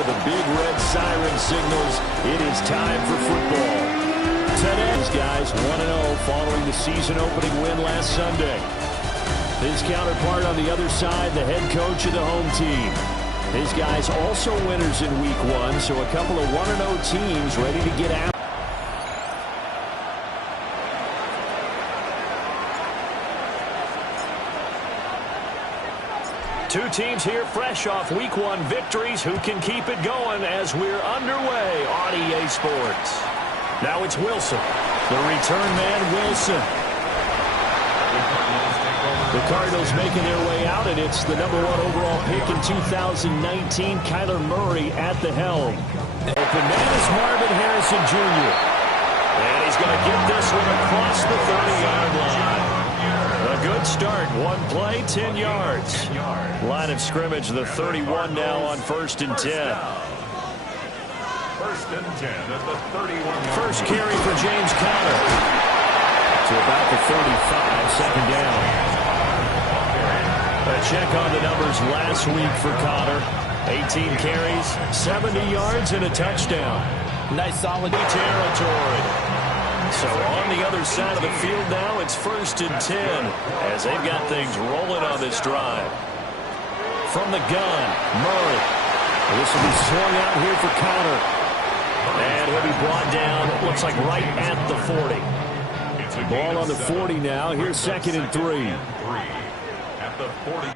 of the big red siren signals. It is time for football. Today's guys 1-0 following the season-opening win last Sunday. His counterpart on the other side, the head coach of the home team. His guys also winners in week 1, so a couple of 1-0 teams ready to get out. Two teams here fresh off week 1 victories. Who can keep it going as we're underway on EA Sports? Now it's Wilson. The return man, Wilson. The Cardinals making their way out, and it's the #1 overall pick in 2019, Kyler Murray at the helm. Open man is Marvin Harrison Jr. And he's going to get this one across the 30-yard line. A good start. One play, 10 yards. Line of scrimmage, the 31 now on 1st and 10. 1st and 10 at the 31. First carry for James Conner. To about the 35, second down. A check on the numbers last week for Conner. 18 carries, 70 yards, and a touchdown. Nice solid territory. So on the other side of the field now, it's 1st and 10 as they've got things rolling on this drive. From the gun, Murray. This will be swung out here for Conner. And he'll be brought down, it looks like right at the 40. Ball on the 40 now. Here's 2nd and 3. At the 40.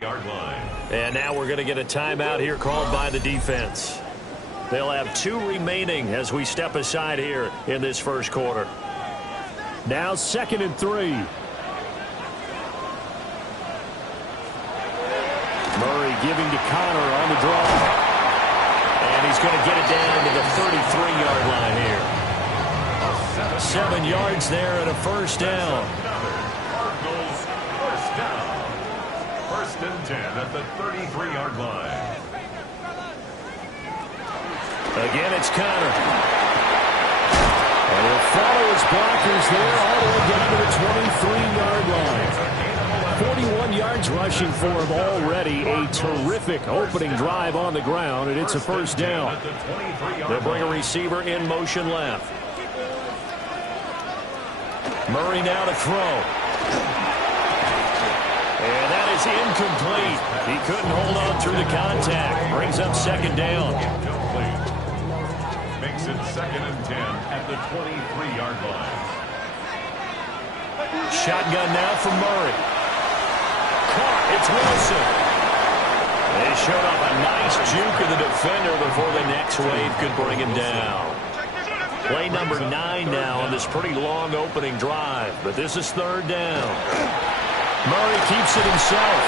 Yard line. And now we're going to get a timeout here called by the defense. They'll have 2 remaining as we step aside here in this first quarter. Now 2nd and 3. Murray giving to Conner on the draw. And he's going to get it down to the 33-yard line here. 7 yards there and a first down. Cardinals first down. 1st and 10 at the 33-yard line. Again, it's Conner. And he'll follow his blockers there all the way down to the 23-yard line. 41 yards rushing for him already. A terrific opening drive on the ground, and it's a first down. They'll bring a receiver in motion left. Murray now to throw. And that is incomplete. He couldn't hold on through the contact. Brings up 2nd down. Makes it 2nd and 10 at the 23-yard line. Shotgun now for Murray. Caught. It's Wilson. They showed off a nice juke of the defender before the next wave could bring him down. Play number 9 now on this pretty long opening drive. But this is 3rd down. Murray keeps it himself.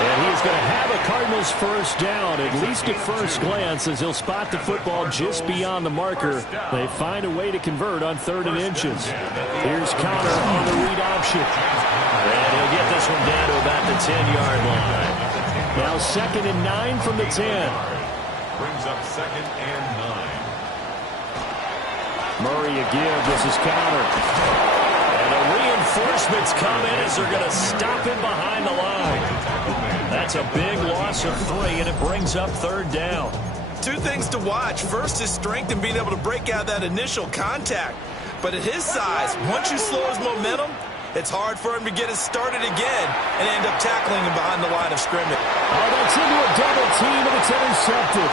And he's going to have a Cardinals first down, at least at first glance, as he'll spot the football just beyond the marker. They find a way to convert on 3rd and inches. Here's Conner on the read option. And he'll get this one down to about the 10-yard line. Now 2nd and 9 from the 10. Brings up 2nd and 9. Murray again. This is Conner. And a reinforcements come in as they're going to stop him behind the line. That's a big loss of 3, and it brings up 3rd down. 2 things to watch. First, his strength in being able to break out that initial contact. But at his size, once you slow his momentum, it's hard for him to get it started again and end up tackling him behind the line of scrimmage. Oh, that's into a double team, and it's intercepted.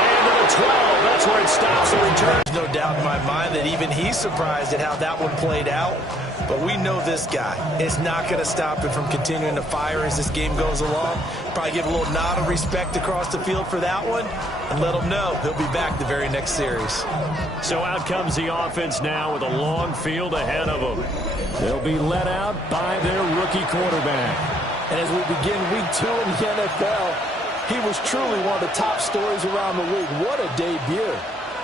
And to the 12, that's where it stops the return. There's no doubt in my mind that even he's surprised at how that one played out. But we know this guy is not going to stop him from continuing to fire as this game goes along. Probably give a little nod of respect across the field for that one and let him know he'll be back the very next series. So out comes the offense now with a long field ahead of them. They'll be let out by their rookie quarterback. And as we begin week 2 in the NFL, he was truly one of the top stories around the league. What a debut.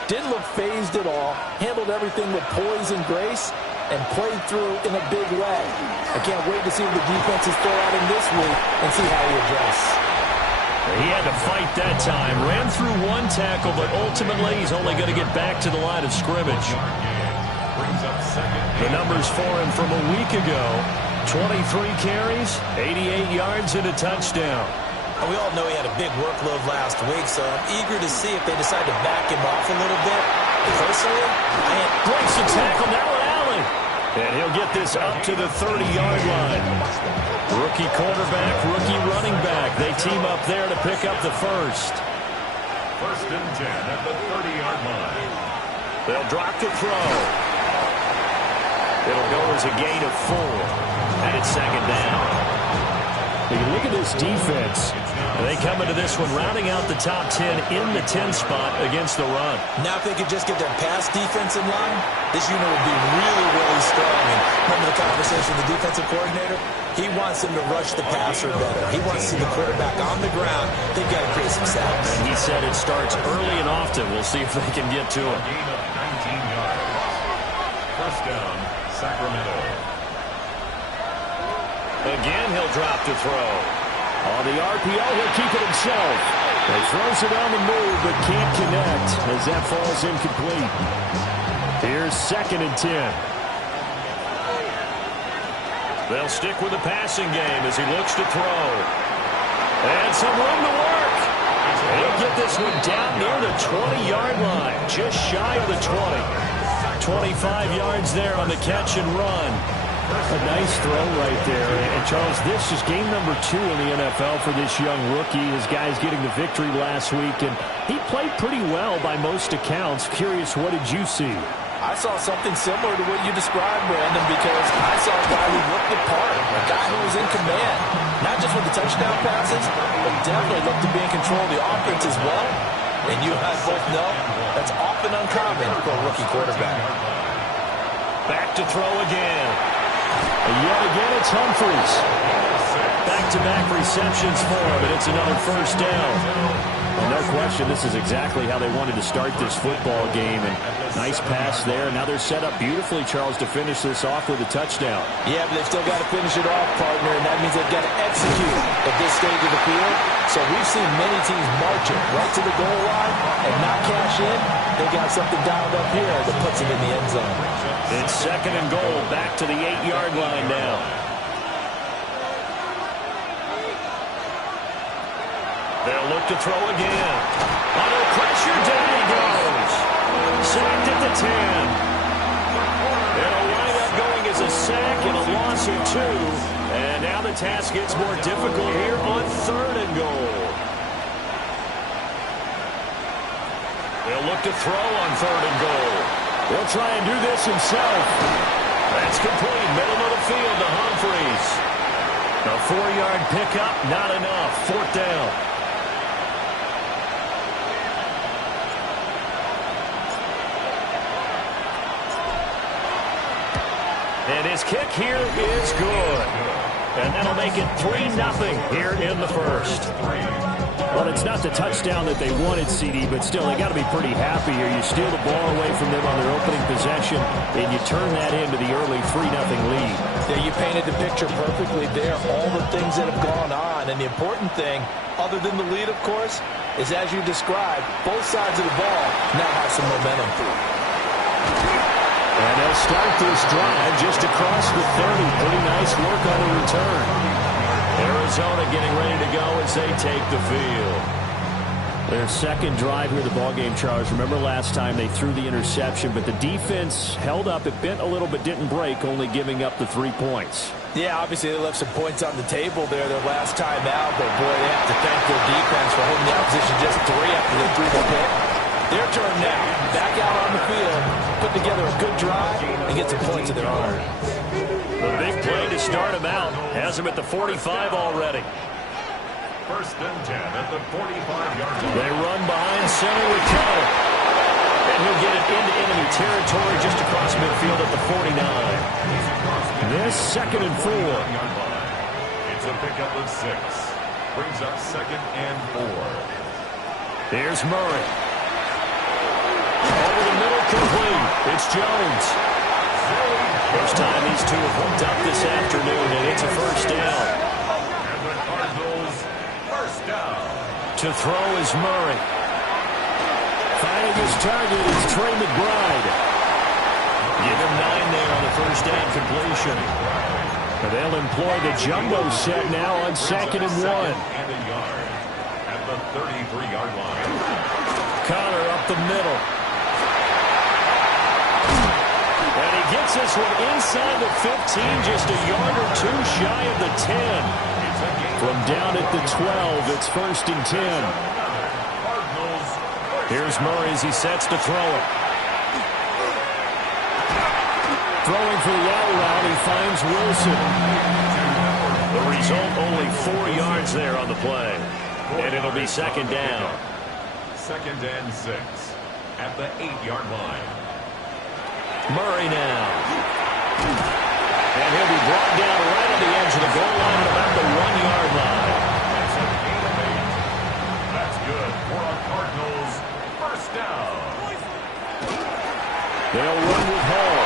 Didn't look phased at all. Handled everything with poise and grace and played through in a big way. I can't wait to see what the defenses throw at him this week and see how he adjusts. He had to fight that time. Ran through 1 tackle, but ultimately he's only going to get back to the line of scrimmage. The numbers for him from a week ago: 23 carries, 88 yards, and a touchdown. And we all know he had a big workload last week, so I'm eager to see if they decide to back him off a little bit. Personally, breaks the tackle now at Allen. And he'll get this up to the 30-yard line. Rookie quarterback, rookie running back. They team up there to pick up the first. 1st and 10 at the 30-yard line. They'll drop to throw. It'll go as a gain of 4. And it's 2nd down. You look at this defense. They come into this one rounding out the top 10 in the 10 spot against the run. Now if they could just get their pass defense in line, this unit would be really, really strong. And remember the conversation with the defensive coordinator? He wants them to rush the passer better. He wants to see the quarterback on the ground. They've got to create some sacks. And he said it starts early and often. We'll see if they can get to him. Gain of 19 yards. 1st down, Sacramento. Again, he'll drop to throw. On the RPO, he'll keep it himself. He throws it on the move, but can't connect as that falls incomplete. Here's 2nd and 10. They'll stick with the passing game as he looks to throw. And some room to work. He'll get this one down near the 20-yard line, just shy of the 20. 25 yards there on the catch and run. A nice throw right there. And, Charles, this is game number 2 in the NFL for this young rookie. His guys getting the victory last week, and he played pretty well by most accounts. Curious, what did you see? I saw something similar to what you described, Brandon, because I saw a guy who looked the part, a guy who was in command, not just with the touchdown passes, but definitely looked to be in control of the offense as well. And you and I both know that's often uncommon for a rookie quarterback. Back to throw again. And yet again, it's Humphries. Back-to-back receptions for him, and it's another 1st down. And no question, this is exactly how they wanted to start this football game. And nice pass there. Now they're set up beautifully, Charles, to finish this off with a touchdown. Yeah, but they've still got to finish it off, partner, and that means they've got to execute at this stage of the field. So we've seen many teams marching right to the goal line and not cash in. They got something dialed up here that puts them in the end zone. It's 2nd and goal, back to the 8-yard line now. They'll look to throw again. Under pressure, down he goes. Sacked at the 10. It'll wind up going as a sack and a loss of 2. And now the task gets more difficult here on 3rd and goal. They'll look to throw on 3rd and goal. He'll try and do this himself. That's complete. Middle of the field to Humphries. A 4-yard pickup, not enough. 4th down. And his kick here is good. And that'll make it 3-0 here in the first. Well, it's not the touchdown that they wanted, CD, but still, they got to be pretty happy here. You steal the ball away from them on their opening possession, and you turn that into the early 3-0 lead. Yeah, you painted the picture perfectly there. All the things that have gone on, and the important thing, other than the lead, of course, is as you described, both sides of the ball now have some momentum. And they'll start this drive just across the 30. Pretty nice work on the return. Arizona getting ready to go as they take the field. Their second drive here of the ballgame, Charles. Remember last time they threw the interception, but the defense held up. It bent a little but didn't break, only giving up the 3 points. Yeah, obviously they left some points on the table there their last time out, but boy, they have to thank their defense for holding the opposition just 3 after they threw the pick. Their turn now. Back out on the field, put together a good drive, and get some points of their own. The big play to start him out. Has him at the 45 already. First and 10 at the 45-yard line. They run behind center with Keller. And he'll get it into enemy territory just across midfield at the 49. This second and 4. It's a pickup of 6. Brings up second and 4. Here's Murray. Over the middle, complete. It's Jones. First time these two have hooked up this afternoon, and it's a first down. And the Cardinals first down. To throw is Murray. Finding his target is Trey McBride. Give him 9 there on the first down completion. But they'll employ the jumbo set now on second and 1. And a yard at the 33-yard line. Connor up the middle. And he gets this one inside the 15, just a yard or 2 shy of the 10. From down at the 12, it's first and 10. Here's Murray as he sets to throw it. Throwing for the out route, he finds Wilson. The result, only 4 yards there on the play. And it'll be second down. Second and 6 at the 8-yard line. Murray now. And he'll be brought down right on the edge of the goal line at about the 1-yard line. That's a gain of 8. That's good for a Cardinals first down. They'll run with Hall.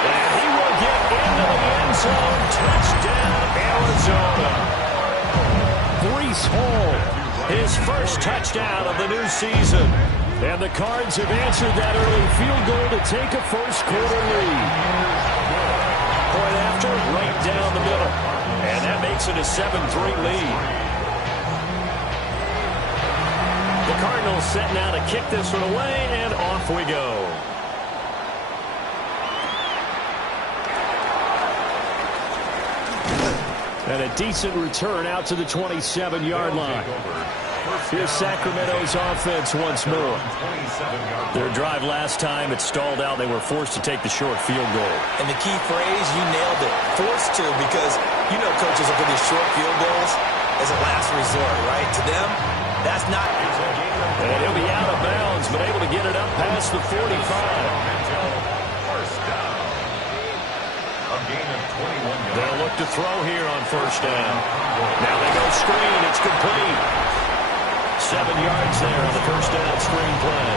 And he will get into the end zone. Touchdown, Arizona. Breece Hall, his first touchdown of the new season. And the Cards have answered that early field goal to take a first-quarter lead. Point after, right down the middle. And that makes it a 7-3 lead. The Cardinals set now to kick this one away, and off we go. And a decent return out to the 27-yard line. Here's Sacramento's offense once more. Their drive last time, it stalled out. They were forced to take the short field goal. And the key phrase, you nailed it. Forced to, because you know coaches look at these short field goals as a last resort, right? To them, that's not. And he'll be out of bounds, but able to get it up past the 45. First down. A gain of 21 yards. They'll look to throw here on first down. Now they go screen. It's complete. 7 yards there on the first down screen play.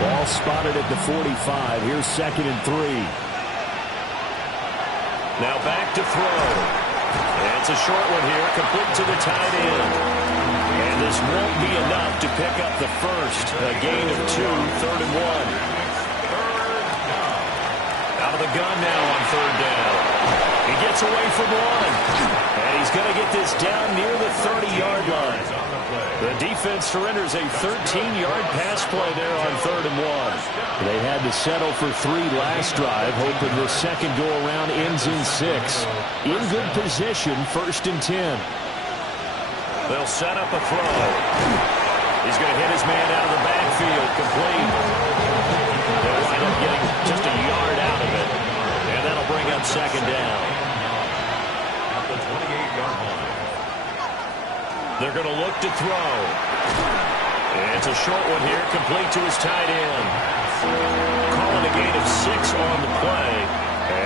Ball spotted at the 45. Here's second and 3. Now back to throw. And it's a short one here, complete to the tight end. And this won't be enough to pick up the first. A gain of 2, third and 1. Out of the gun now on third down. He gets away from one. And he's going to get this down near the 30-yard line. The defense surrenders a 13-yard pass play there on third and 1. They had to settle for 3 last drive, hoping this second go-around ends in 6. In good position, first and 10. They'll set up a throw. He's going to hit his man out of the backfield, complete. They'll wind up getting just a yard out of it. And that'll bring up second down. At the 28-yard line. They're going to look to throw. And it's a short one here, complete to his tight end. Calling a gain of 6 on the play.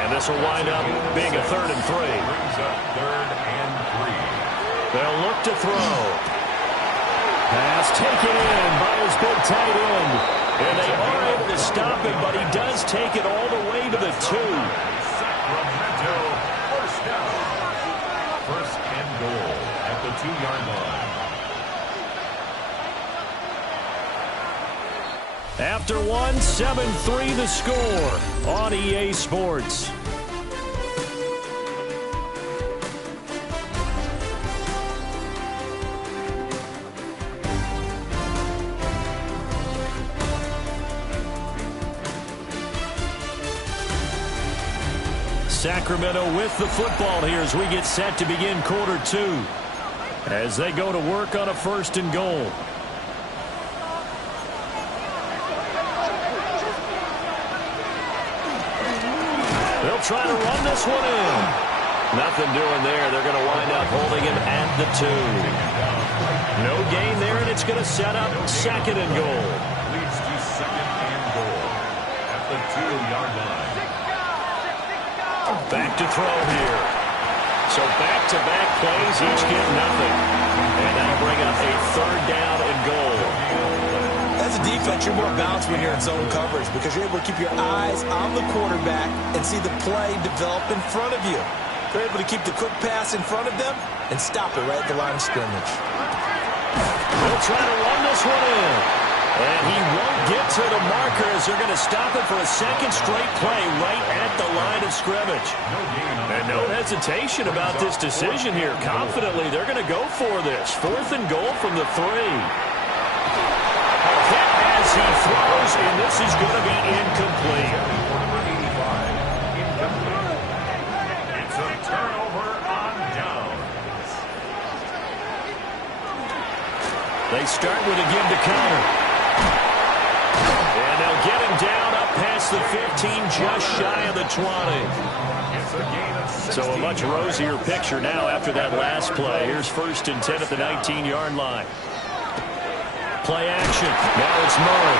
And this will wind up being a third and 3. Brings up third and 3. They'll look to throw. Pass taken in by his big tight end. And they are able to stop him, but he does take it all the way to the 2. Sacramento first down. First and goal at the 2-yard line. After one, 7-3 the score on EA Sports. Sacramento with the football here as we get set to begin quarter two, as they go to work on a 1st and goal. They'll try to run this one in. Nothing doing there. They're going to wind up holding him at the 2. No gain there, and it's going to set up 2nd and goal. Leads to 2nd and goal at the 2-yard line. Back to throw here. So back-to-back plays, each get nothing. And that'll bring up a 3rd down and goal. As a defense, you're more balanced when you're in zone coverage because you're able to keep your eyes on the quarterback and see the play develop in front of you. They're able to keep the quick pass in front of them and stop it right at the line of scrimmage. They'll try to run this one in. And he won't get to the marker as they're going to stop it for a 2nd straight play right at the line of scrimmage. And no hesitation about this decision here. Confidently, they're going to go for this. 4th and goal from the 3. A hit as he throws, and this is going to be incomplete. Number 85, incomplete. It's a turnover on downs. They start with a give to Connor. And they'll get him down up past the 15, just shy of the 20. It's a gain of 16. So a much rosier picture now after that last play. Here's 1st and 10 at the 19-yard line. Play action. Now it's Murray.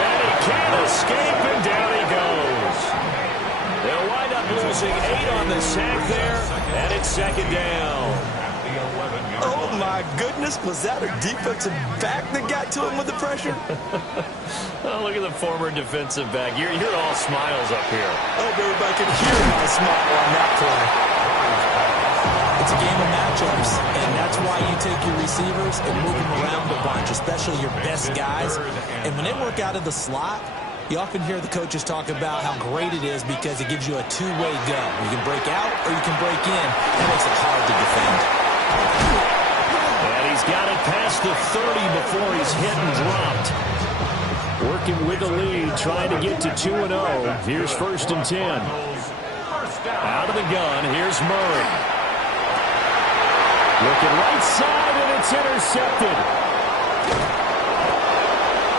And he can't escape, and down he goes. They'll wind up losing 8 on the sack there, and it's 2nd down. Oh, my goodness. Was that a defensive back that got to him with the pressure? Oh, look at the former defensive back. You're all smiles up here. I hope everybody can hear my smile on that play. It's a game of matchups, and that's why you take your receivers and move them around a bunch, especially your best guys. And when they work out of the slot, you often hear the coaches talk about how great it is because it gives you a two-way go. You can break out or you can break in. It makes it hard to defend. And he's got it past the 30 before he's hit and dropped. Working with the lead, trying to get to 2-0. Here's 1st and 10. Out of the gun, here's Murray. Looking right side, and it's intercepted.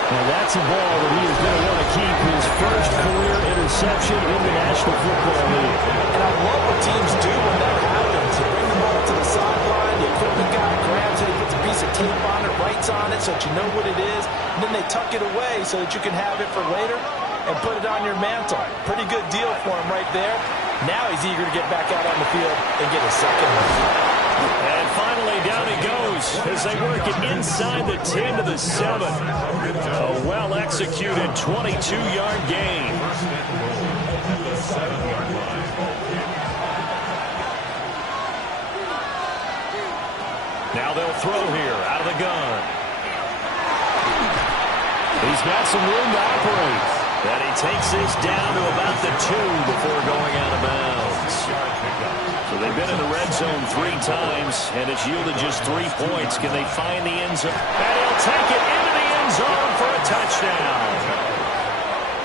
Now that's a ball that he is going to want to keep, his first career interception in the National Football League. And I love what teams do when that happens. They bring the ball to the sideline, the equipment guy grabs it, puts a piece of tape on it, writes on it so that you know what it is, and then they tuck it away so that you can have it for later and put it on your mantle. Pretty good deal for him right there. Now he's eager to get back out on the field and get his 2nd one. And finally, down he goes as they work it inside the 10 to the 7. A well-executed 22-yard gain. Now they'll throw here out of the gun. He's got some room to operate. And he takes this down to about the 2 before going out of bounds. So they've been in the red zone 3 times, and it's yielded just 3 points. Can they find the end zone? And he'll take it into the end zone for a touchdown.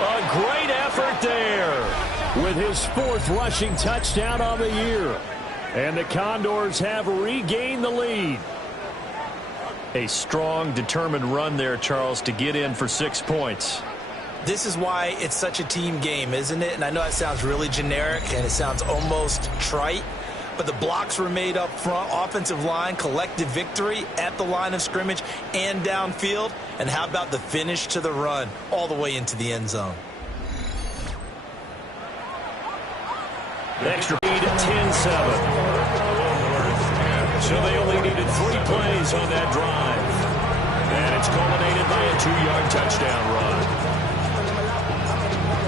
A great effort there with his 4th rushing touchdown on the year. And the Condors have regained the lead. A strong, determined run there, Charles, to get in for 6 points. This is why it's such a team game, isn't it? And I know that sounds really generic and it sounds almost trite, but the blocks were made up front, offensive line, collective victory at the line of scrimmage and downfield. And how about the finish to the run all the way into the end zone? Extra lead at 10-7. So they only needed 3 plays on that drive. And it's culminated by a 2-yard touchdown run.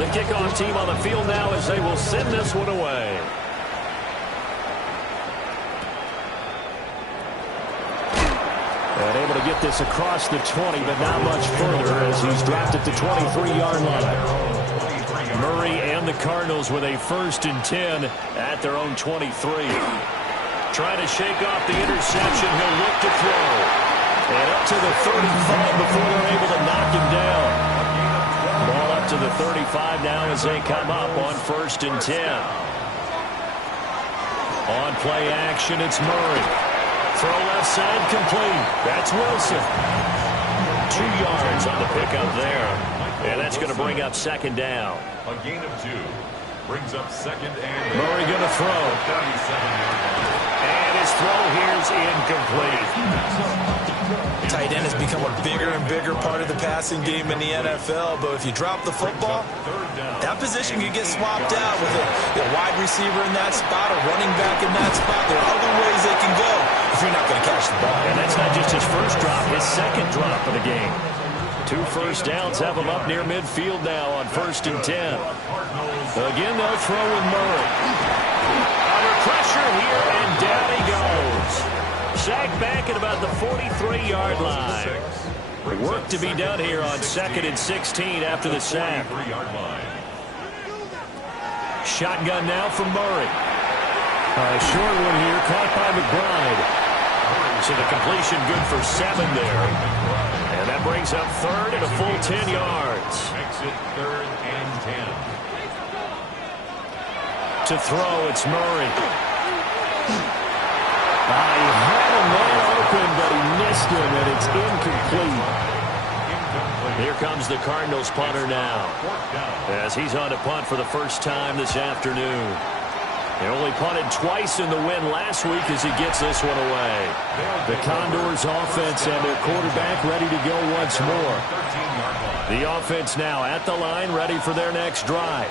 The kickoff team on the field now as they will send this one away. And able to get this across the 20, but not much further as he's dropped at the 23-yard line. Murray and the Cardinals with a 1st and 10 at their own 23. Trying to shake off the interception. He'll look to throw. And up to the 35 before they're able to knock him down. Ball up to the 35 now as they come up on 1st and 10. On play action, it's Murray. Throw left side complete. That's Wilson. 2 yards on the pickup there. And that's going to bring up 2nd down. A gain of 2. Brings up 2nd and... Murray going to throw. 37-yard line. And his throw here's incomplete. Tight end has become a bigger and bigger part of the passing game in the NFL, but if you drop the football, that position can get swapped out with a wide receiver in that spot, a running back in that spot. There are other ways they can go if you're not going to catch the ball. And that's not just his first drop, his 2nd drop of the game. 2 first downs have him up near midfield now on 1st and 10. Again, they'll throw with Murray. Under pressure here, and down he goes. Sacked back at about the 43-yard line. Work to be done here on 2nd and 16 after the sack. Shotgun now from Murray. A short one here, caught by McBride. So the completion good for 7 there. And that brings up 3rd and a full 10 yards. Makes it 3rd and 10. To throw, it's Murray. He had a man open, but he missed him, and it's incomplete. Here comes the Cardinals punter now, as he's on to punt for the first time this afternoon. They only punted twice in the win last week as he gets this one away. The Condors offense and their quarterback ready to go once more. The offense now at the line, ready for their next drive.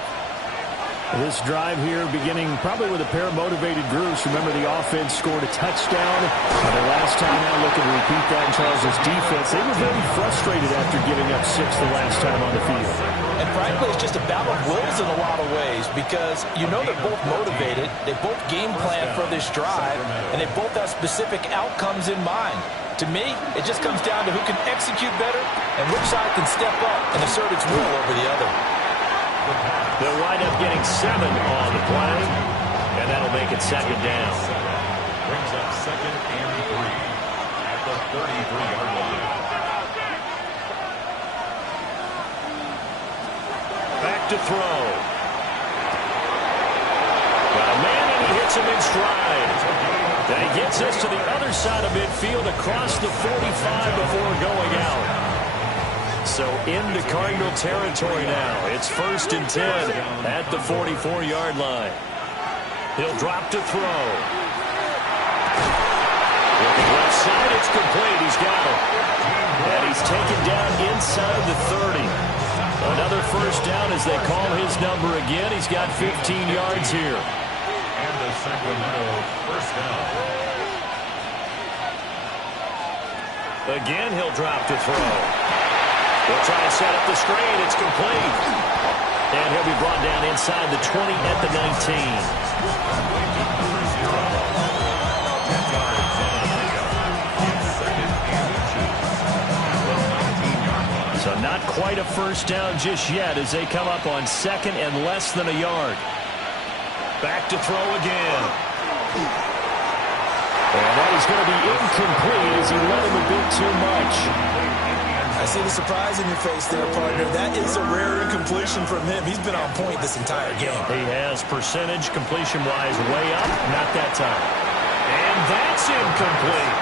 This drive here beginning probably with a pair of motivated groups. Remember, the offense scored a touchdown. The last time out, looking to repeat that in Charles' defense. They were very frustrated after giving up 6 the last time on the field. And frankly, it's just a battle of wills in a lot of ways because you know they're both motivated. They both game plan for this drive, and they both have specific outcomes in mind. To me, it just comes down to who can execute better and which side can step up and assert its will over the other. They'll wind up getting 7 on the play, and that'll make it 2nd down. Brings up 2nd and 3 at the 33-yard line. Back to throw. Got a man, and he hits him in stride. Then he gets this to the other side of midfield across the 45 before going out. So into Cardinal territory now. It's 1st and 10 at the 44-yard line. He'll drop to throw. Looking left side, it's complete. He's got it. And he's taken down inside the 30. Another first down as they call his number again. He's got 15 yards here. And the Sacramento first down. Again, he'll drop to throw. They'll try and set up the screen. It's complete. And he'll be brought down inside the 20 at the 19. So not quite a first down just yet as they come up on 2nd and less than a yard. Back to throw again. And that is going to be incomplete as he let him a bit too much. I see the surprise in your face there, partner. That is a rare incompletion from him. He's been on point this entire game. He has percentage completion-wise way up. Not that time. And that's incomplete.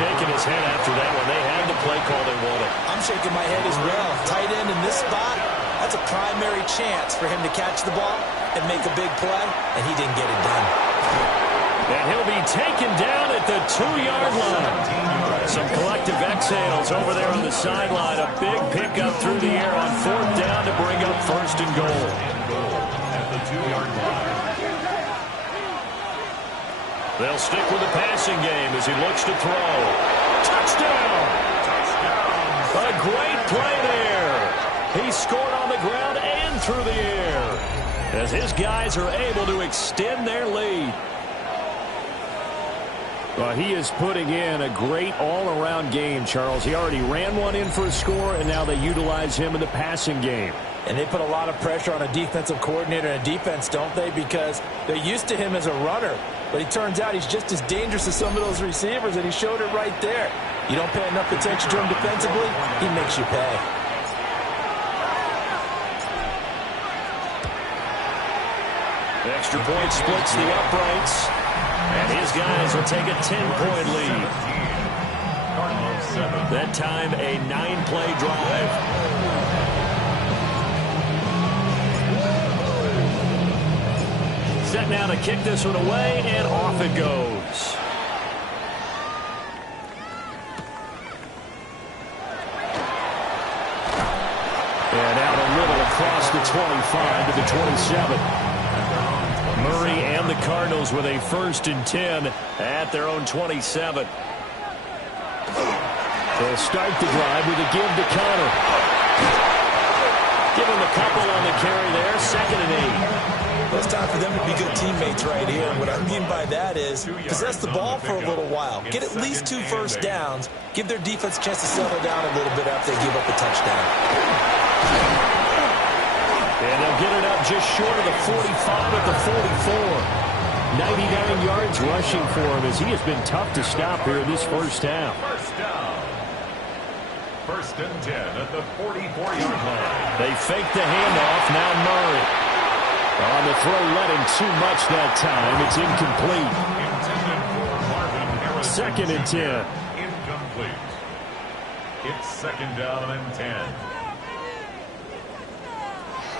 Shaking his head after that one. They had the play call they wanted. I'm shaking my head as well. Tight end in this spot, that's a primary chance for him to catch the ball and make a big play, and he didn't get it done. And he'll be taken down at the 2-yard line. Some collective exhales over there on the sideline. A big pickup through the air on 4th down to bring up 1st and goal. At the 2-yard line. They'll stick with the passing game as he looks to throw. Touchdown! A great play there. He scored on the ground and through the air as his guys are able to extend their lead. Well, he is putting in a great all-around game, Charles. He already ran one in for a score, and now they utilize him in the passing game. And they put a lot of pressure on a defensive coordinator and a defense, don't they? Because they're used to him as a runner. But it turns out he's just as dangerous as some of those receivers, and he showed it right there. You don't pay enough attention to him defensively, he makes you pay. The extra point splits the uprights. And his guys will take a 10-point lead. That time, a 9-play drive. Set now to kick this one away, and off it goes. And out a little across the 25 to the 27. Murray and the Cardinals with a 1st and 10 at their own 27. They'll start the drive with a give to Connor. Give him a couple on the carry there. 2nd and 8. Well, it's time for them to be good teammates right here. And what I mean by that is possess the ball for a little while. Get at least 2 first downs. Give their defense a chance to settle down a little bit after they give up a touchdown. And they'll get it up just short of the 45 at the 44. 99 yards rushing for him as he has been tough to stop here in this first half. First down. 1st and 10 at the 44-yard line. They fake the handoff. Now Murray. On the throw, let him too much that time. It's incomplete. Intended for Marvin Harrison. 2nd and 10. Incomplete. It's 2nd down and 10.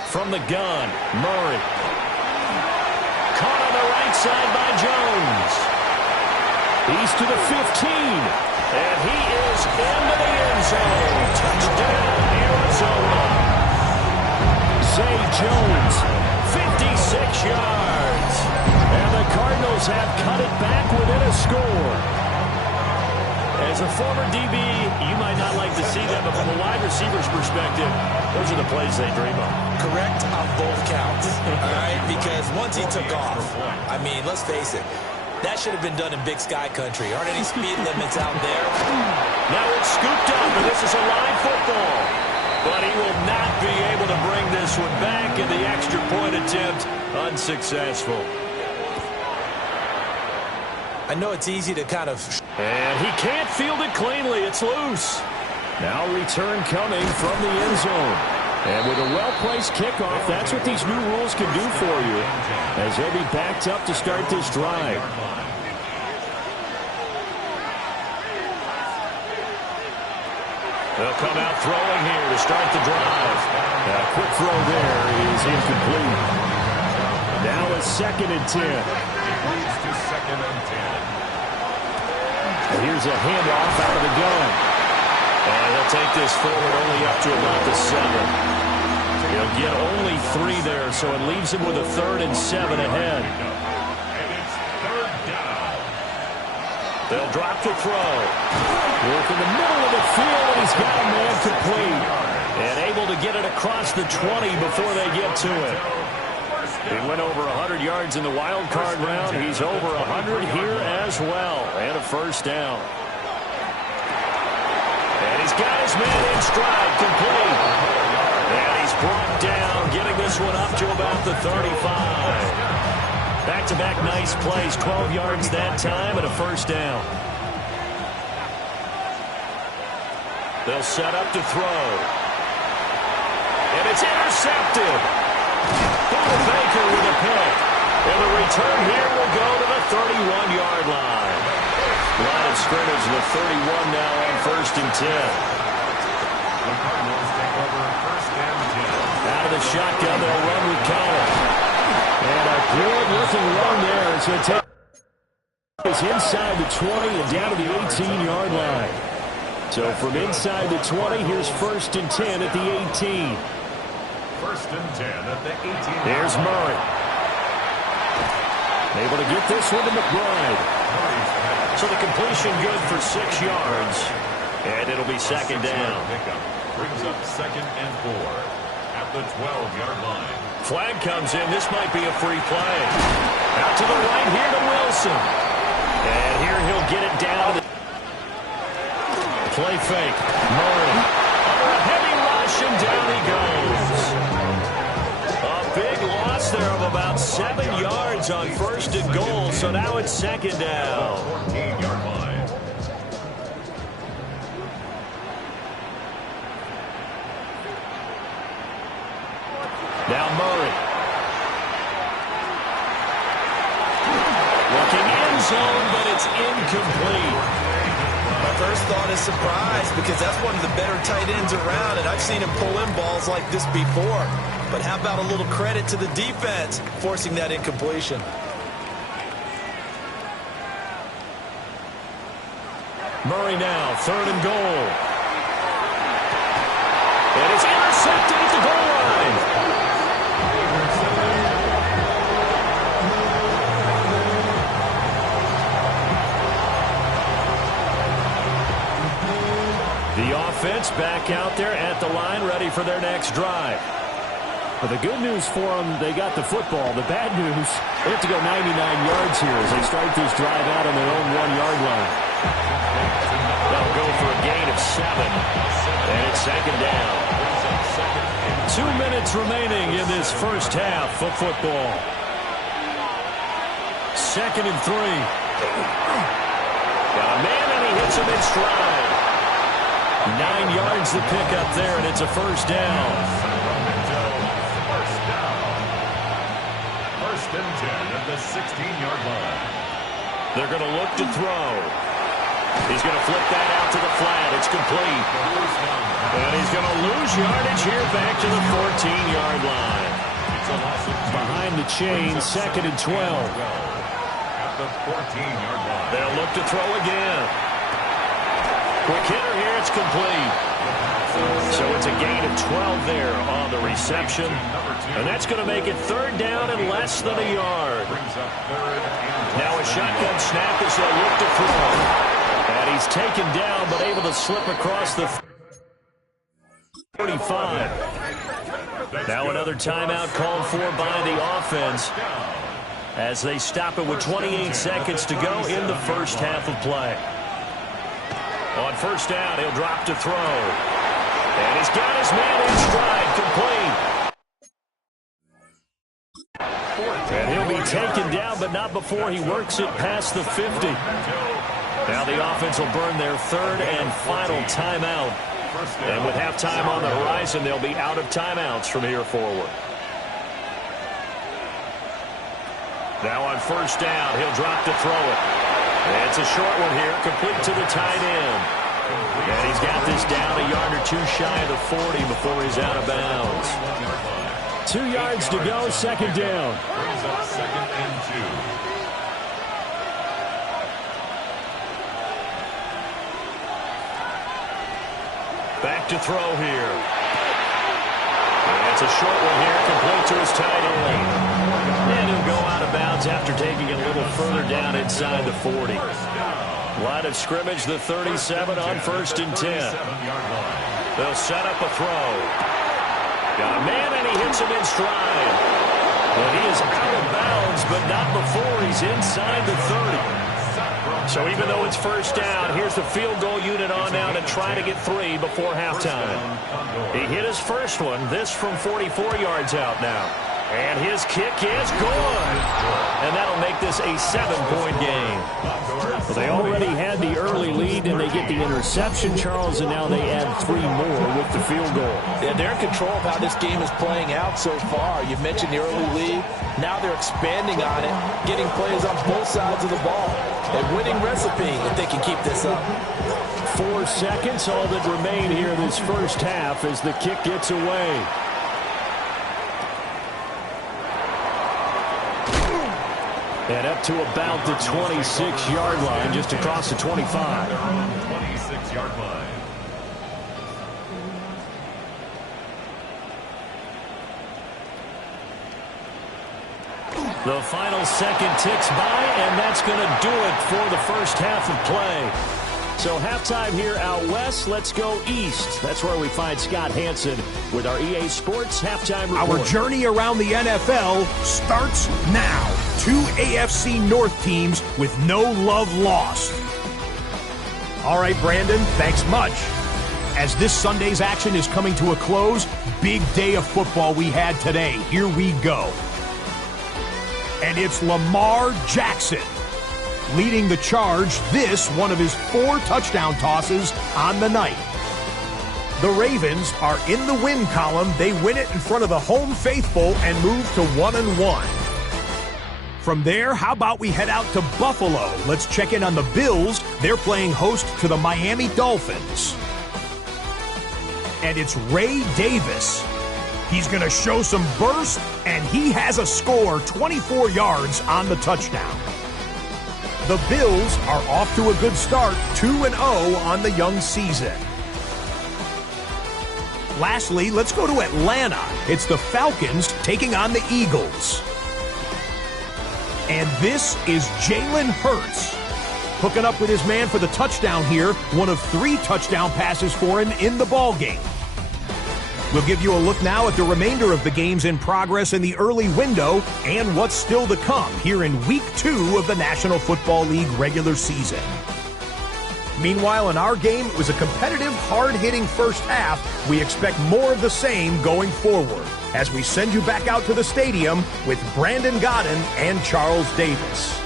From the gun, Murray. Caught on the right side by Jones. He's to the 15. And he is into the end zone. Touchdown, Arizona. Zay Jones, 56 yards. And the Cardinals have cut it back within a score. As a former DB, you might not like to see that, but from a wide receiver's perspective, those are the plays they dream of. Correct on both counts, all right? Because once he took off, I mean, let's face it, that should have been done in Big Sky country. Aren't any speed limits out there? Now it's scooped up, and this is a live football. But he will not be able to bring this one back, and the extra point attempt unsuccessful. I know it's easy to kind of... And he can't field it cleanly. It's loose. Now return coming from the end zone. And with a well-placed kickoff, that's what these new rules can do for you, as they'll be backed up to start this drive. They'll come out throwing here to start the drive. A quick throw there is incomplete. Now a 2nd and 10. Leads to 2nd and 10. And here's a handoff out of the gun. And he'll take this forward only up to about the 7. He'll get only 3 there, so it leaves him with a 3rd and 7 ahead. And it's 3rd down. They'll drop the throw. Work in the middle of the field, and he's got a man complete. And able to get it across the 20 before they get to it. He went over 100 yards in the wild card round. He's over 100 here as well. And a 1st down. And he's got his man in stride, complete. And he's brought down, getting this one up to about the 35. Back-to-back nice plays, 12 yards that time, and a 1st down. They'll set up to throw. And it's intercepted. Baker with a pick. And the return here will go to the 31-yard line. Line of scrimmage, the 31 now on 1st and 10. The Cardinals take over 1st and 10. Out of the shotgun, they'll run with Connor. And a good-looking run there. So it takes inside the 20 and down to the 18-yard line. So from inside the 20, here's 1st and 10 at the 18. 1st and 10 at the 18. There's Murray. Able to get this one to McBride. So the completion good for 6 yards. And it'll be 2nd down. Brings up 2nd and 4 at the 12-yard line. Flag comes in. This might be a free play. Out to the right here to Wilson. And here he'll get it down to the play fake. Murray under a heavy rush, and down he goes. A big loss there of about 7 yards on 1st and goal, so now it's 2nd down. 14-yard line. Now Murray. Looking end zone, but it's incomplete. My first thought is surprise, because that's one of the better tight ends around, and I've seen him pull in balls like this before. But how about a little credit to the defense forcing that incompletion? Murray now, 3rd and goal. And it's intercepted at the goal line. The offense back out there at the line, ready for their next drive. Well, the good news for them, they got the football. The bad news, they have to go 99 yards here as they start this drive out on their own 1-yard line. They'll go for a gain of 7, and it's 2nd down. 2 minutes remaining in this first half of football. 2nd and 3. Got a man, and he hits him in stride. 9 yards to pick up there, and it's a 1st down. First and 10 at the 16-yard line. They're going to look to throw. He's going to flip that out to the flat. It's complete. And he's going to lose yardage here back to the 14-yard line. Behind the chain, 2nd and 12. At the 14-yard line. They'll look to throw again. Quick hitter here. It's complete. So it's a gain of 12 there on the reception. And that's going to make it 3rd down and less than a yard. Now a shotgun snap as they look to throw. And he's taken down, but able to slip across the 35. Now another timeout called for by the offense as they stop it with 28 seconds to go in the first half of play. On 1st down, he'll drop to throw. And he's got his man in stride, complete. And he'll be taken down, but not before he works it past the 50. Now the offense will burn their 3rd and final timeout. And with halftime on the horizon, they'll be out of timeouts from here forward. Now on 1st down, he'll drop to throw it. And it's a short one here, complete to the tight end. And he's got this down a yard or 2 shy of the 40 before he's out of bounds. 2 yards to go, 2nd down. Brings up 2nd and 2. Back to throw here. And it's a short one here, complete to his tight end. And he'll go out of bounds after taking it a little further down inside the 40. Line of scrimmage, the 37 on 1st and 10. They'll set up a throw. Got a man, and he hits him in stride. Well, he is out of bounds, but not before he's inside the 30. So even though it's 1st down, here's the field goal unit on now to try to get 3 before halftime. He hit his first one, this from 44 yards out now. And his kick is good. And that'll make this a 7-point game. Well, they already had the early lead, and they get the interception, Charles, and now they add 3 more with the field goal. Yeah, they're in control of how this game is playing out so far. You mentioned the early lead. Now they're expanding on it, getting plays on both sides of the ball. A winning recipe if they can keep this up. 4 seconds, all that remain here this first half as the kick gets away. And up to about the 26-yard line, just across the 25. 26-yard line. The final second ticks by, and that's going to do it for the first half of play. So halftime here out west. Let's go east. That's where we find Scott Hanson with our EA Sports Halftime Report. Our journey around the NFL starts now. 2 AFC North teams with no love lost. All right, Brandon, thanks much. As this Sunday's action is coming to a close, big day of football we had today. Here we go. And it's Lamar Jackson leading the charge. This one of his 4 touchdown tosses on the night. The Ravens are in the win column. They win it in front of the home faithful and move to 1-1. From there, how about we head out to Buffalo? Let's check in on the Bills. They're playing host to the Miami Dolphins. And it's Ray Davis. He's going to show some burst, and he has a score, 24 yards on the touchdown. The Bills are off to a good start, 2-0 on the young season. Lastly, let's go to Atlanta. It's the Falcons taking on the Eagles. And this is Jalen Hurts hooking up with his man for the touchdown here, one of 3 touchdown passes for him in the ballgame. We'll give you a look now at the remainder of the games in progress in the early window and what's still to come here in Week 2 of the National Football League regular season. Meanwhile, in our game, it was a competitive, hard-hitting first half. We expect more of the same going forward as we send you back out to the stadium with Brandon Godden and Charles Davis.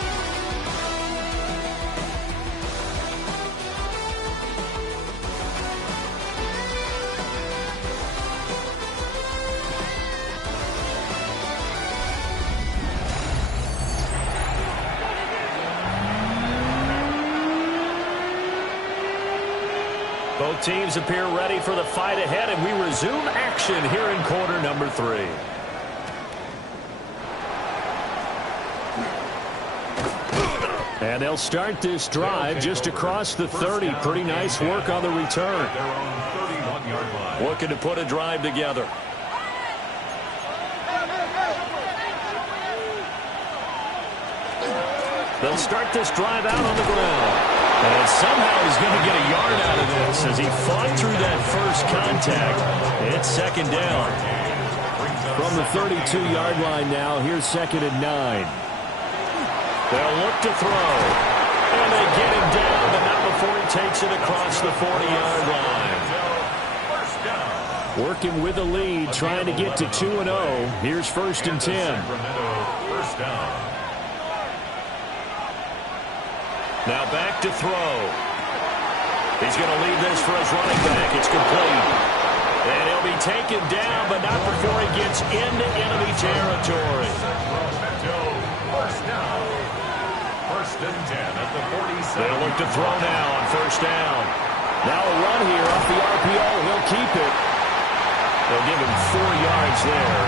Both teams appear ready for the fight ahead, and we resume action here in quarter number 3. And they'll start this drive just across the 30. Pretty nice work on the return. Looking to put a drive together. They'll start this drive out on the ground. And somehow he's going to get a yard out of this as he fought through that first contact. It's second down. From the 32-yard line now, here's 2nd and 9. They'll look to throw. And they get him down, but not before he takes it across the 40-yard line. Working with a lead, trying to get to 2-0. Here's 1st and 10. First down. Now back to throw. He's going to leave this for his running back. It's complete. And he'll be taken down, but not before he gets into enemy territory. First down. 1st and 10 at the 47. They'll look to throw now on 1st down. Now a run here off the RPO. He'll keep it. They'll give him 4 yards there.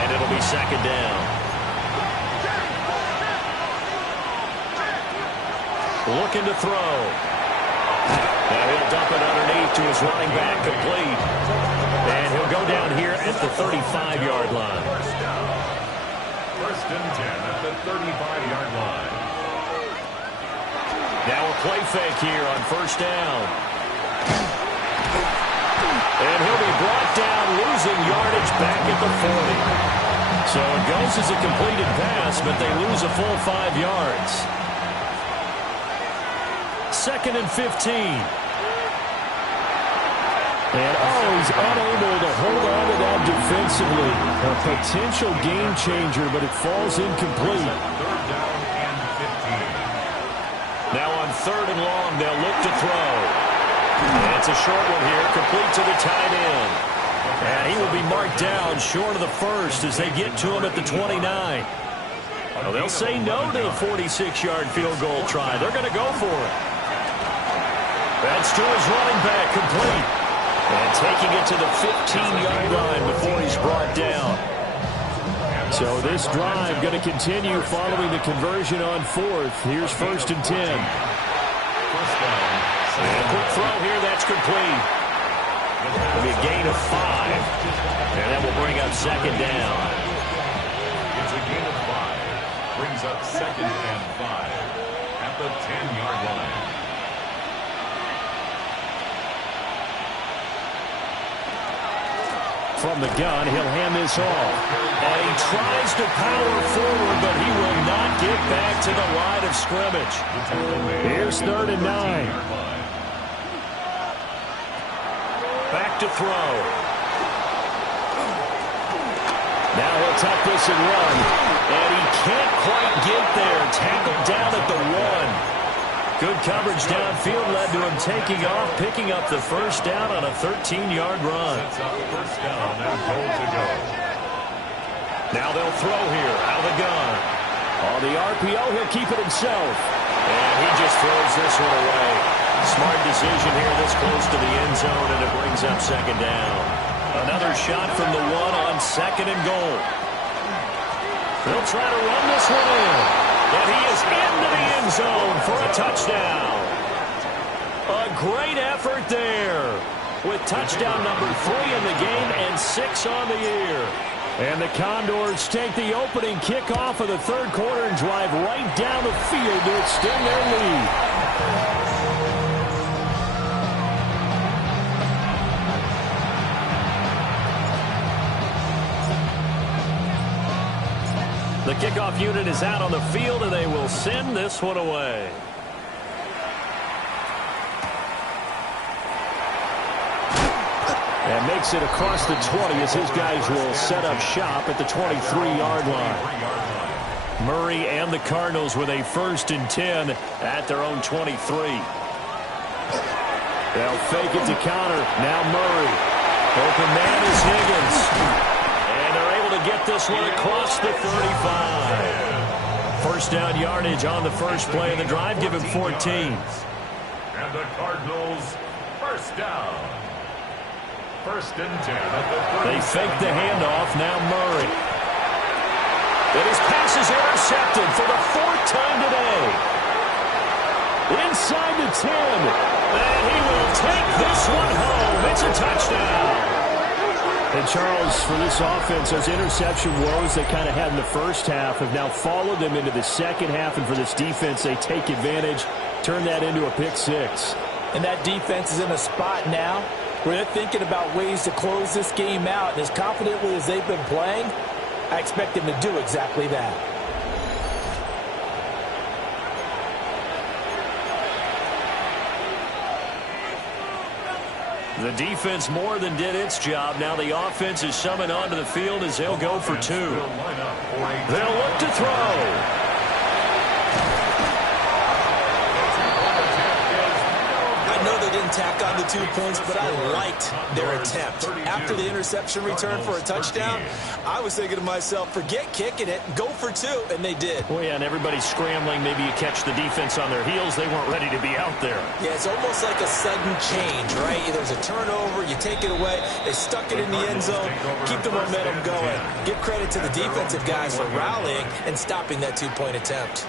And it'll be 2nd down. Looking to throw. Now he'll dump it underneath to his running back, complete. And he'll go down here at the 35-yard line. First down. 1st and 10 at the 35-yard line. Now a play fake here on 1st down. And he'll be brought down, losing yardage back at the 40. So it goes as a completed pass, but they lose a full 5 yards. 2nd and 15. And he's unable to hold on to that defensively. A potential game changer, but it falls incomplete. 3rd down and 15. Now on 3rd and long, they'll look to throw. And it's a short one here, complete to the tight end. And he will be marked down short of the 1st as they get to him at the 29. Well, they'll say no to the 46-yard field goal try. They're going to go for it. That's to his running back, complete. And taking it to the 15-yard line before he's brought down. So this drive going to continue following the conversion on 4th. Here's 1st and 10. First down. And a quick throw here, that's complete. It'll be a gain of 5. And that will bring up 2nd down. It's a gain of 5. Brings up 2nd and 5 at the 10-yard line. from the gun. He'll hand this off. And he tries to power forward, but he will not get back to the line of scrimmage. Here's 3rd and 9. Back to throw. Now he'll tuck this and run. And he can't quite get there. Tackled down at the 1. Good coverage downfield led to him taking off, picking up the first down on a 13-yard run. Now they'll throw here out of the gun. On the RPO, he'll keep it himself. And he just throws this one away. Smart decision here this close to the end zone, and it brings up 2nd down. Another shot from the 1 on 2nd and goal. They'll try to run this one in. And he is into the end zone for a touchdown. A great effort there with touchdown number 3 in the game and 6 on the year. And the Condors take the opening kickoff of the 3rd quarter and drive right down the field to extend their lead. The kickoff unit is out on the field, and they will send this one away. And makes it across the 20 as his guys will set up shop at the 23-yard line. Murray and the Cardinals with a 1st and 10 at their own 23. They'll fake it to counter. Now Murray. Open man is Higgins. Get this one across the 35. 1st down yardage on the first play of the drive. Give him 14. And the Cardinals 1st down. 1st and 10 at the 30. They fake the handoff. Now Murray. And his pass is intercepted for the 4th time today. Inside the 10. And he will take this one home. It's a touchdown. And Charles, for this offense, those interception woes they kind of had in the first half have now followed them into the second half. And for this defense, they take advantage, turn that into a pick 6. And that defense is in a spot now where they're thinking about ways to close this game out. And as confidently as they've been playing, I expect them to do exactly that. The defense more than did its job. Now the offense is summoned onto the field as they'll go for 2. They'll look to throw. I know they didn't tack on the 2 points, but I liked their attempt. After the interception return for a touchdown, I was thinking to myself, forget kicking it, go for 2, and they did. Well, yeah, and everybody's scrambling. Maybe you catch the defense on their heels. They weren't ready to be out there. Yeah, it's almost like a sudden change, right? There's a turnover, you take it away, they stuck it in the end zone, keep the momentum going. Give credit to the defensive guys for rallying and stopping that 2-point attempt.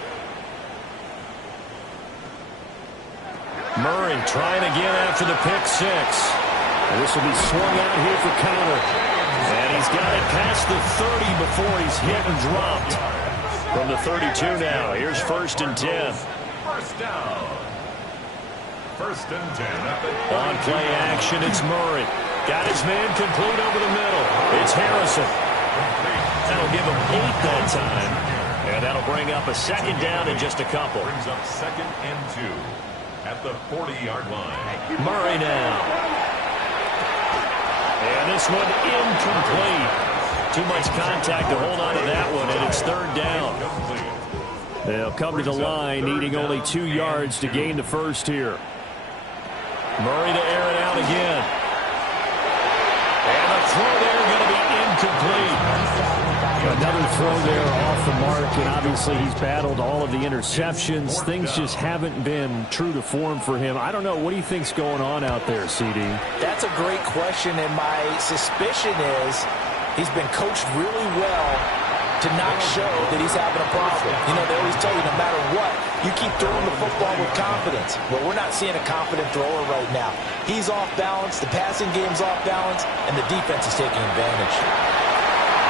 Murray trying again after the pick 6. And this will be swung out here for counter. And he's got it past the 30 before he's hit and dropped. From the 32 now, here's 1st and 10. 1st down. 1st and 10 at the 32. On play action, it's Murray. Got his man complete over the middle. It's Harrison. That'll give him 8 that time. And that'll bring up a 2nd down in just a couple. Brings up 2nd and 2. At the 40-yard line. Murray now. And this one incomplete. Too much contact to hold on to that one, and it's 3rd down. They'll come to the line, needing only 2 yards to gain the first here. Murray to air it out again. And the throw there going to be incomplete. Another throw there off the mark, and obviously he's battled all of the interceptions. Things just haven't been true to form for him. I don't know. What do you think's going on out there, CD? That's a great question, and my suspicion is he's been coached really well to not show that he's having a problem. You know, they always tell you no matter what, you keep throwing the football with confidence. Well, we're not seeing a confident thrower right now. He's off balance, the passing game's off balance, and the defense is taking advantage.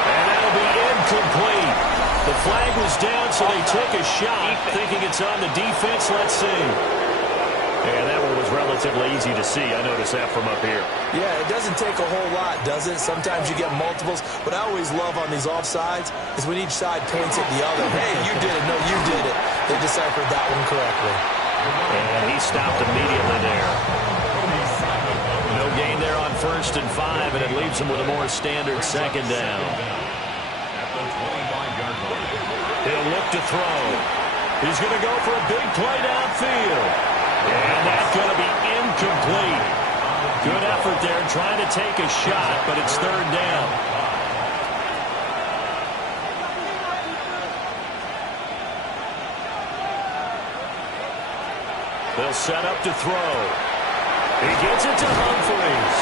And that'll be incomplete. The flag was down, so they took a shot, thinking it's on the defense. Let's see. And that one was relatively easy to see. I noticed that from up here. Yeah, it doesn't take a whole lot, does it? Sometimes you get multiples. What I always love on these offsides is when each side points at the other. Hey, you did it. No, you did it. They deciphered that one correctly. And he stopped immediately there. No gain there on 1st and 5, and it leaves him with a more standard 2nd down. He'll look to throw. He's going to go for a big play downfield. And that's going to be incomplete. Good effort there trying to take a shot, but it's 3rd down. They'll set up to throw. He gets it to Humphries.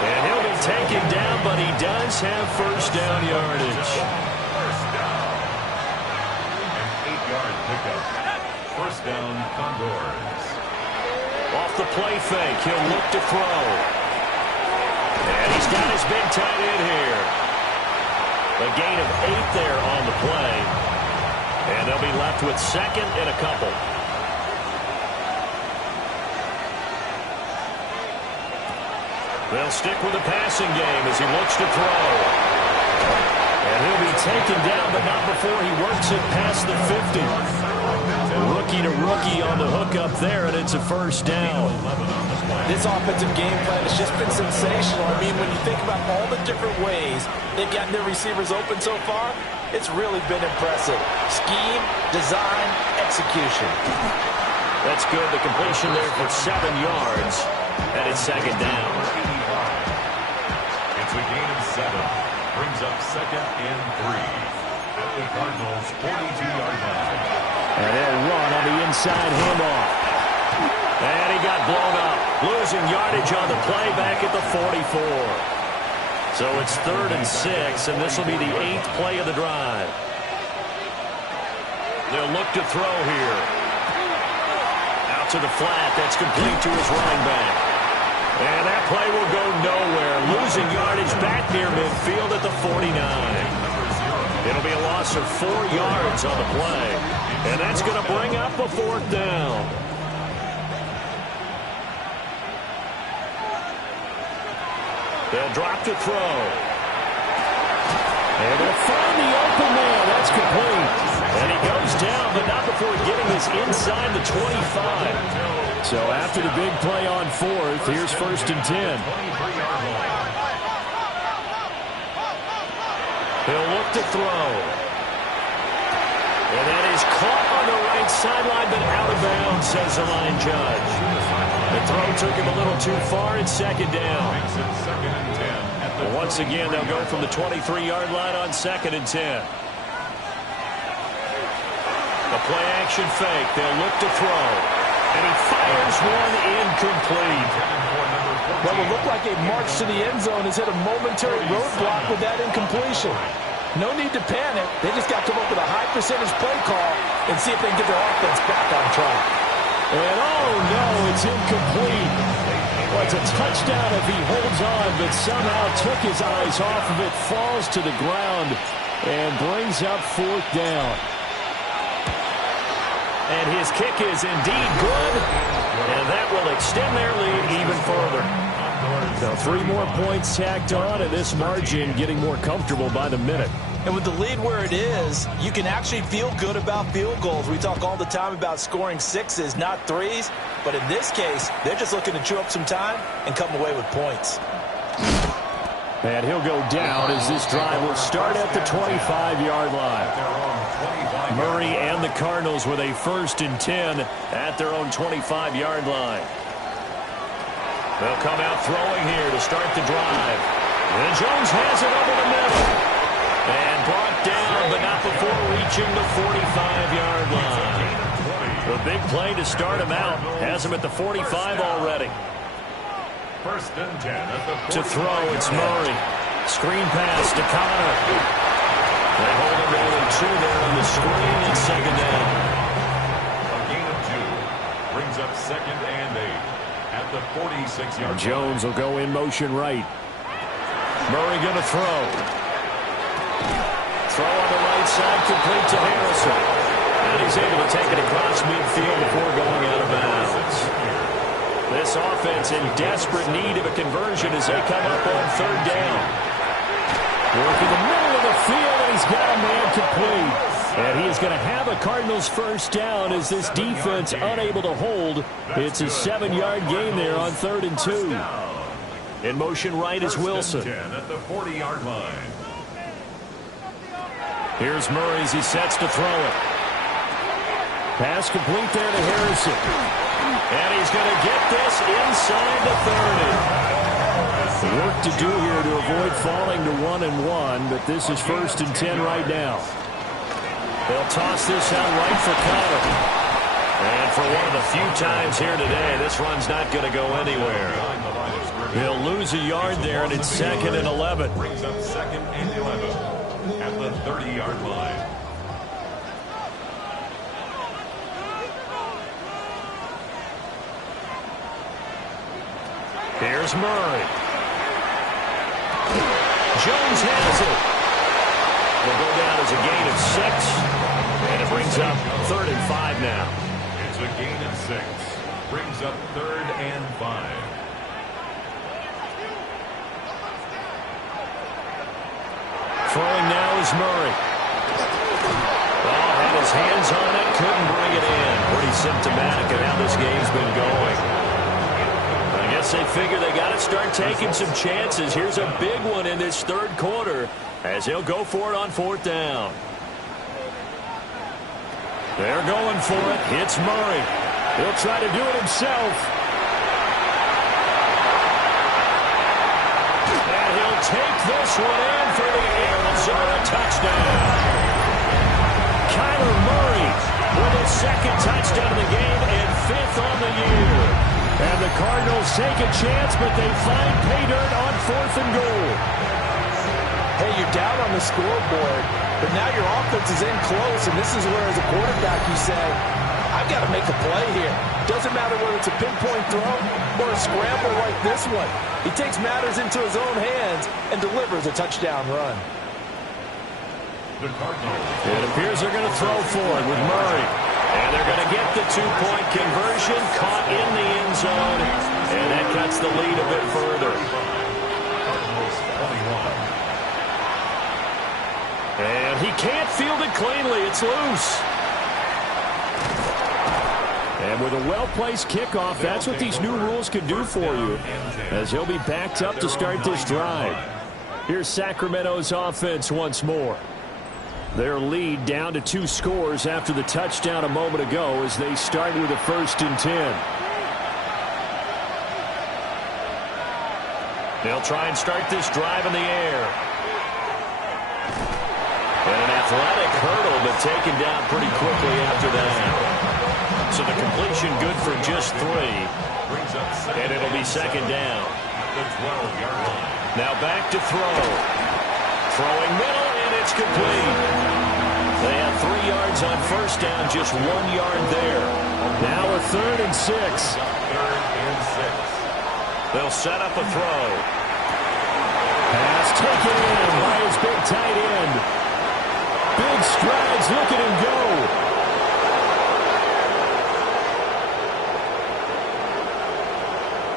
And he'll be taken down, but he does have 1st down yardage. First down. An 8-yard pickup. 1st down, Condors. Off the play fake, he'll look to throw. And he's got his big tight end here. A gain of 8 there on the play. And they'll be left with 2nd and a couple. They'll stick with the passing game as he looks to throw. And he'll be taken down, but not before he works it past the 50. Rookie to rookie on the hook up there, and it's a 1st down. This offensive game plan has just been sensational. I mean, when you think about all the different ways they've gotten their receivers open so far, it's really been impressive. Scheme, design, execution. That's good. The completion there for 7 yards, and it's 2nd down. It's a gain of 7. Brings up 2nd and 3. At the Cardinals' 42-yard line. And they'll run on the inside handoff. And he got blown up. Losing yardage on the play back at the 44. So it's 3rd and 6, and this will be the 8th play of the drive. They'll look to throw here. Out to the flat. That's complete to his running back. And that play will go nowhere. Losing yardage back near midfield at the 49. It'll be a loss of 4 yards on the play. And that's going to bring up a 4th down. They'll drop to throw. And they'll find the open man. That's complete. And he goes down, but not before getting this inside the 25. So after the big play on 4th, here's 1st and 10. He'll look to throw. And that is caught on the right sideline, but out of bounds, says the line judge. The throw took him a little too far. It's 2nd down. Well, once again, they'll go from the 23-yard line on 2nd and 10. A play-action fake. They'll look to throw. And he fires one incomplete. What would look like a march to the end zone has hit a momentary roadblock with that incompletion. No need to panic. They just got to come up with a high percentage play call and see if they can get their offense back on track. And oh no, it's incomplete. Well, it's a touchdown if he holds on, but somehow took his eyes off of it, falls to the ground, and brings up 4th down. And his kick is indeed good, and that will extend their lead even further. Now 3 more points tacked on, and this margin getting more comfortable by the minute. And with the lead where it is, you can actually feel good about field goals. We talk all the time about scoring 6s, not 3s. But in this case, they're just looking to chew up some time and come away with points. And he'll go down as this drive will start at the 25-yard line. Murray and the Cardinals with a 1st and 10 at their own 25-yard line. They'll come out throwing here to start the drive. And Jones has it over the middle. And brought down, but not before reaching the 45-yard line. The big play to start him out. Has him at the 45 already. 1st and 10 at the 45. To throw, it's Murray. Screen pass to Connor. They hold him to only 2 there on the screen, and 2nd down. A gain of 2. Brings up 2nd and 8. At the 46-yard line. Jones will go in motion right. Murray going to throw. Throw on the right side, complete to Harrison. And he's able to take it across midfield before going out of bounds. This offense in desperate need of a conversion as they come up on third down. Work in the middle of the field, and he's got a man complete. And he is going to have a Cardinals first down as this defense unable to hold. It's a 7-yard gain there on 3rd and 2. In motion right is Wilson. 10 at the 40-yard line. Here's Murray as he sets to throw it. Pass complete there to Harrison. And he's going to get this inside the 30. Work to do here to avoid falling to 1-1, but this is 1st and 10 right now. They'll toss this out right for Conner. And for one of the few times here today, this run's not going to go anywhere. He'll lose a yard there, and it's 2nd and 11. Brings up 2nd and 11 at the 30-yard line. Here's Murray. Jones has it. Will go down as a gain of 6. And it brings up 3rd and 5 now. It's a gain of 6. Brings up 3rd and 5. Throwing now is Murray. Oh, had his hands on it, couldn't bring it in. Pretty symptomatic of how this game's been going. I guess they figure they got to start taking some chances. Here's a big one in this 3rd quarter as he'll go for it on 4th down. They're going for it. It's Murray. He'll try to do it himself. And he'll take this one in for the Arizona touchdown. Kyler Murray with his 2nd touchdown of the game and 5th on the year. And the Cardinals take a chance, but they find pay dirt on 4th and goal. Hey, you're down on the scoreboard, but now your offense is in close, and this is where, as a quarterback, you say, I've got to make a play here. Doesn't matter whether it's a pinpoint throw or a scramble like this one. He takes matters into his own hands and delivers a touchdown run. It appears they're going to throw for it with Murray. And they're going to get the 2-point conversion, caught in the end zone, and that cuts the lead a bit further. And he can't field it cleanly. It's loose. And with a well-placed kickoff, that's what these new rules can do for you, as he'll be backed up to start this drive. Here's Sacramento's offense once more. Their lead down to 2 scores after the touchdown a moment ago as they start with a 1st and 10. They'll try and start this drive in the air. And an athletic hurdle, but taken down pretty quickly after that. So the completion good for just 3. And it'll be 2nd down. Now back to throw. Throwing middle, and it's complete. They have 3 yards on 1st down, just 1 yard there. Now a 3rd and 6. They'll set up a throw. Pass taken in by his big tight end. Big strides, look at him go.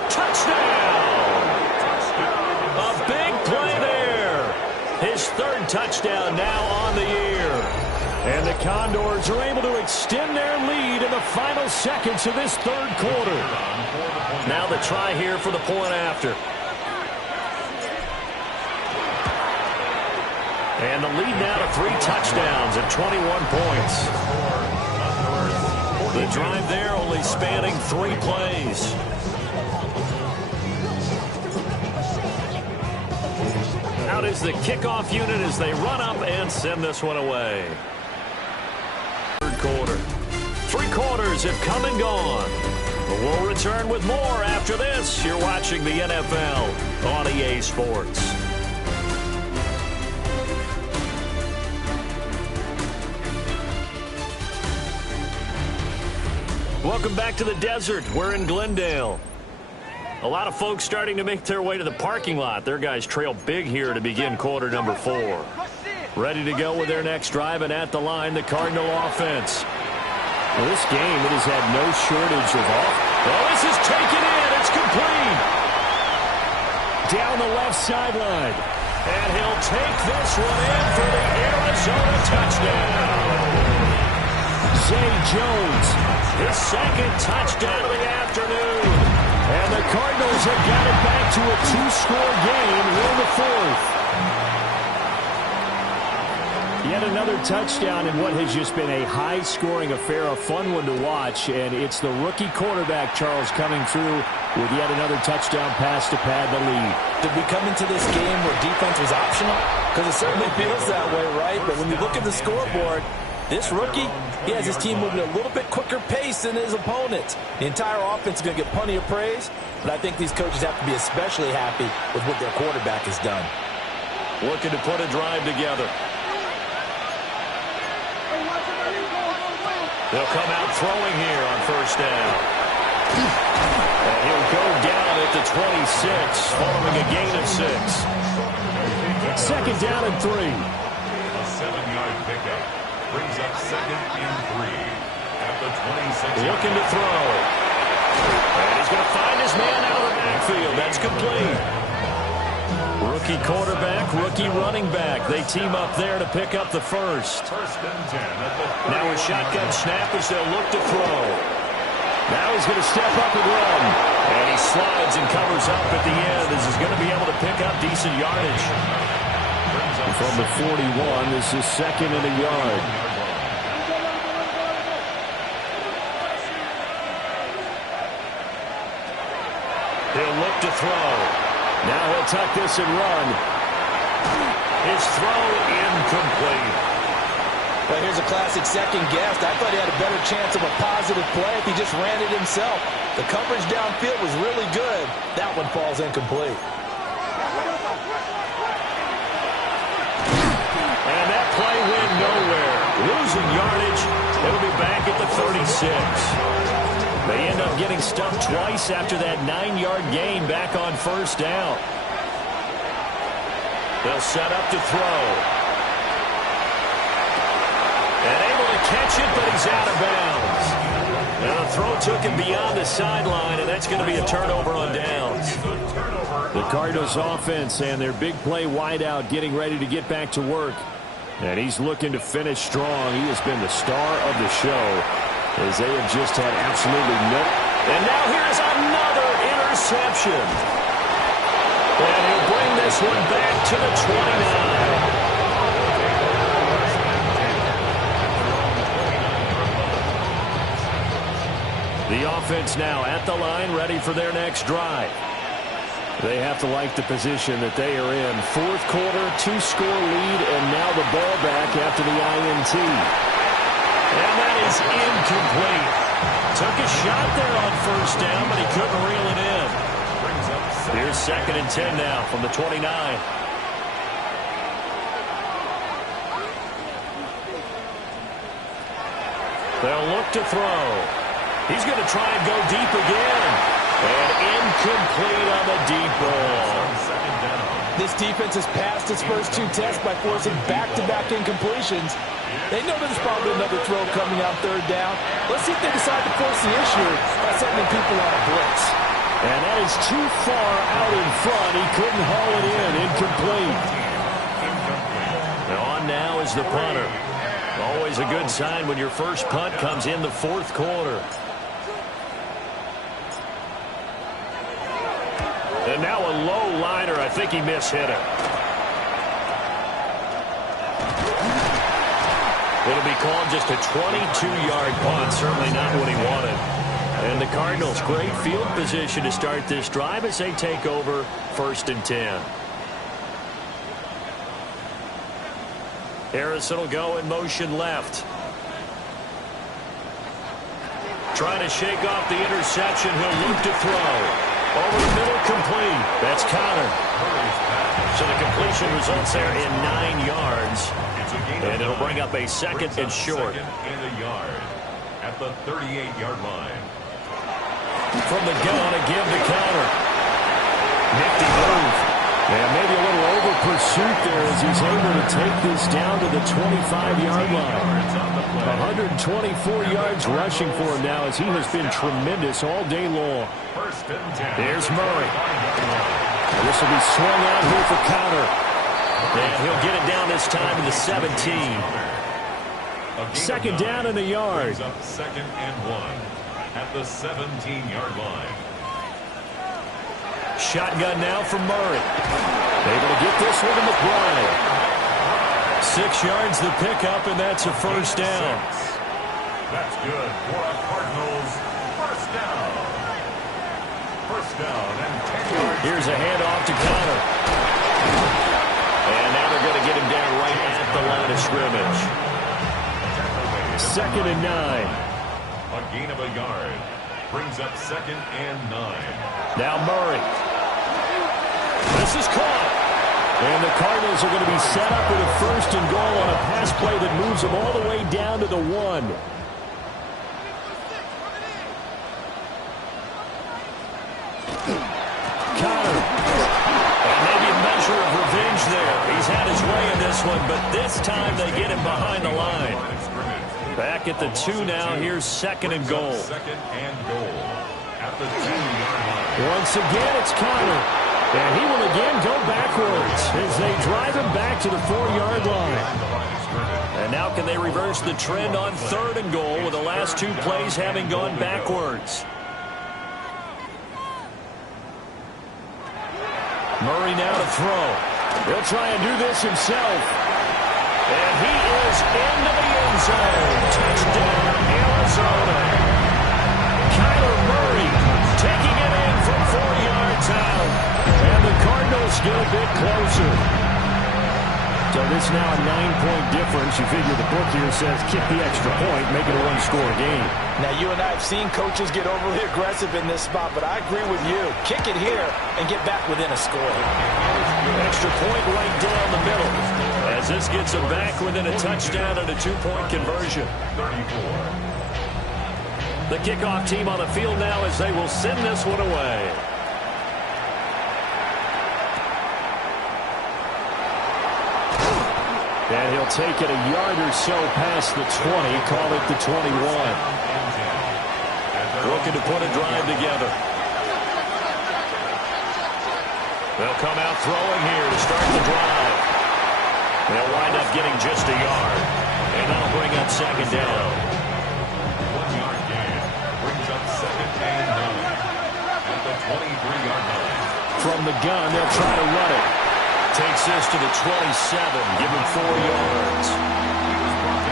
Touchdown! A big play there. His 3rd touchdown now on the year. And the Condors are able to extend their lead in the final seconds of this 3rd quarter. Now the try here for the point after. And the lead now to 3 touchdowns and 21 points. The drive there only spanning 3 plays. Out is the kickoff unit as they run up and send this one away. 3rd quarter. 3 quarters have come and gone. But we'll return with more after this. You're watching the NFL on EA Sports. Welcome back to the desert. We're in Glendale. A lot of folks starting to make their way to the parking lot. Their guys trail big here to begin quarter number 4. Ready to go with their next drive, and at the line, the Cardinal offense. Well, this game, it has had no shortage of Oh, this is taken in. It's complete. Down the left sideline. And he'll take this one in for the Arizona touchdown. Zay Jones. His second touchdown of the afternoon. And the Cardinals have got it back to a two-score game here in the fourth. Yet another touchdown in what has just been a high-scoring affair, a fun one to watch. And it's the rookie quarterback, Charles, coming through with yet another touchdown pass to pad the lead. Did we come into this game where defense was optional? Because it certainly feels that way, right? But when you look at the scoreboard, this rookie, he has his team moving at a little bit quicker pace than his opponents. The entire offense is going to get plenty of praise, but I think these coaches have to be especially happy with what their quarterback has done. Looking to put a drive together. They'll come out throwing here on first down. And he'll go down at the 26 following a gain of 6. Second down and 3. A 7-yard pickup brings up second and 3 at the 26. Looking to throw. And he's going to find his man out of the backfield. That's complete. Rookie quarterback, rookie running back. They team up there to pick up the first. First and 10 at the Now a shotgun snap as they'll look to throw. Now he's going to step up and run. And he slides and covers up at the end as he's going to be able to pick up decent yardage. From the 41, this is second and a yard. He'll look to throw. Now he'll tuck this and run. His throw incomplete. But here's a classic second guess. I thought he had a better chance of a positive play if he just ran it himself. The coverage downfield was really good. That one falls incomplete. And that play went nowhere. Losing yardage. It'll be back at the 36. They end up getting stumped twice after that 9-yard gain back on first down. They'll set up to throw. And able to catch it, but he's out of bounds. Now the throw took him beyond the sideline, and that's going to be a turnover on downs. The Cardinals offense and their big play wideout getting ready to get back to work. And he's looking to finish strong. He has been the star of the show as they have just had absolutely no. And now here's another interception. And he'll bring this one back to the 29. The offense now at the line, ready for their next drive. They have to like the position that they are in. Fourth quarter, 2-score lead, and now the ball back after the INT. And that is incomplete. Took a shot there on first down, but he couldn't reel it in. Here's second and 10 now from the 29. They'll look to throw. He's going to try and go deep again. And incomplete on the deep ball. This defense has passed its first 2 tests by forcing back-to-back incompletions. They know there's probably another throw coming on third down. Let's see if they decide to force the issue by sending people on a blitz. And that is too far out in front. He couldn't haul it in. Incomplete. And on now is the punter. Always a good sign when your first punt comes in the fourth quarter. And now a low liner. I think he mishit it. It'll be called just a 22-yard punt. Certainly not what he wanted. And the Cardinals, great field position to start this drive as they take over first and 10. Harrison will go in motion left. Trying to shake off the interception. He'll look to throw. Over the middle, complete. That's Connor. So the completion results there in 9 yards. And it'll bring up a second and short. Second and a yard at the 38-yard line. From the gun, a give to Connor. Nifty move. And maybe a little over pursuit there as he's able to take this down to the 25-yard line. 124 yards rushing for him now as he has been tremendous all day long. Here's Murray. And this will be swung out here for Conner. And he'll get it down this time to the 17. Second down and a yard. Second and 1 at the 17-yard line. Shotgun now from Murray. Able to get this one to McBride. 6 yards the pickup, and that's a first down. That's good for a Cardinals first down. First down and 10 yards. Here's a handoff to Conner. And now they're going to get him down right at the line of scrimmage. Second and 9. A gain of a yard. Brings up second and 9. Now Murray. This is caught. And the Cardinals are going to be set up with a first and goal on a pass play that moves them all the way down to the 1. Conner. And maybe a measure of revenge there. He's had his way in this one, but this time they get him behind the line. Back at the 2 now. Here's second and goal. Second and goal at the 2-yard line. Once again, it's Conner. And he will again go backwards as they drive him back to the 4-yard line. And now can they reverse the trend on third and goal with the last 2 plays having gone backwards? Murray now to throw. He'll try and do this himself. And he is into the end zone. Touchdown, Arizona. Kyler Murray taking it in from 4 yards out. And the Cardinals get a bit closer. So this now a 9-point difference. You figure the book here says kick the extra point, make it a 1-score game. Now, you and I have seen coaches get overly aggressive in this spot, but I agree with you. Kick it here and get back within a score. Extra point right down the middle. As this gets them back within a touchdown and a 2-point conversion. 34. The kickoff team on the field now as they will send this one away. And he'll take it a yard or so past the 20, call it the 21. Looking to put a drive together. They'll come out throwing here to start the drive. They'll wind up getting just a yard. And that'll bring up second down. 1-yard gain brings up second and 9 at the 23-yard line. From the gun, they'll try to run it. Takes this to the 27, give him 4 yards.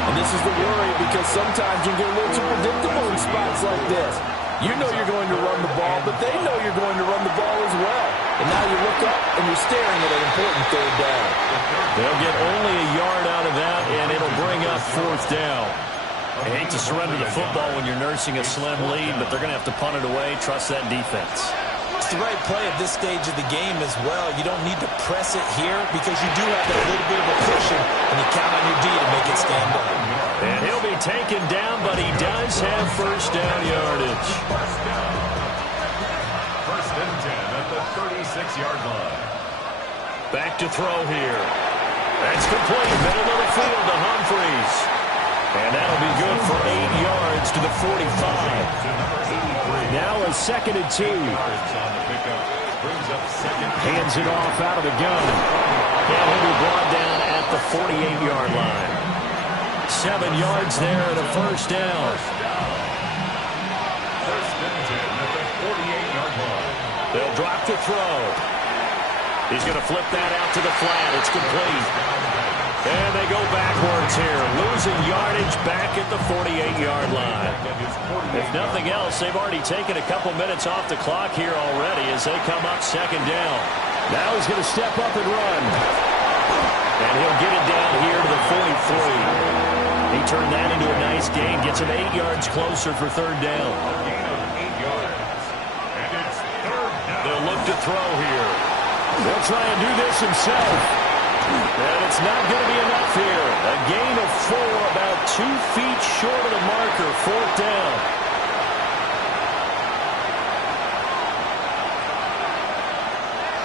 And this is the worry because sometimes you get a little too predictable in spots like this. You know you're going to run the ball, but they know you're going to run the ball as well. And now you look up and you're staring at an important third down. They'll get only a yard out of that, and it'll bring up fourth down. I hate to surrender the football when you're nursing a slim lead, but they're going to have to punt it away, trust that defense. It's the right play at this stage of the game as well. You don't need to press it here because you do have that little bit of a cushion, and you count on your D to make it stand up. And he'll be taken down, but he does have first down yardage. First and 10 at the 36-yard line. Back to throw here. That's complete. Middle of the field to Humphries. And that'll be good for 8 yards to the 45. Now a second and 2. Hands it off out of the gun. And he'll be brought down at the 48-yard line. 7 yards there and a first down. First and 10 at the 48-yard line. They'll drop to throw. He's going to flip that out to the flat. It's complete. And they go backwards here, losing yardage back at the 48-yard line. If nothing else, they've already taken a couple minutes off the clock here already as they come up second down. Now he's going to step up and run. And he'll get it down here to the 43. He turned that into a nice gain, gets him 8 yards closer for third down. They'll look to throw here. They'll try and do this himself. And it's not going to be enough here. A gain of 4, about 2 feet short of the marker, fourth down.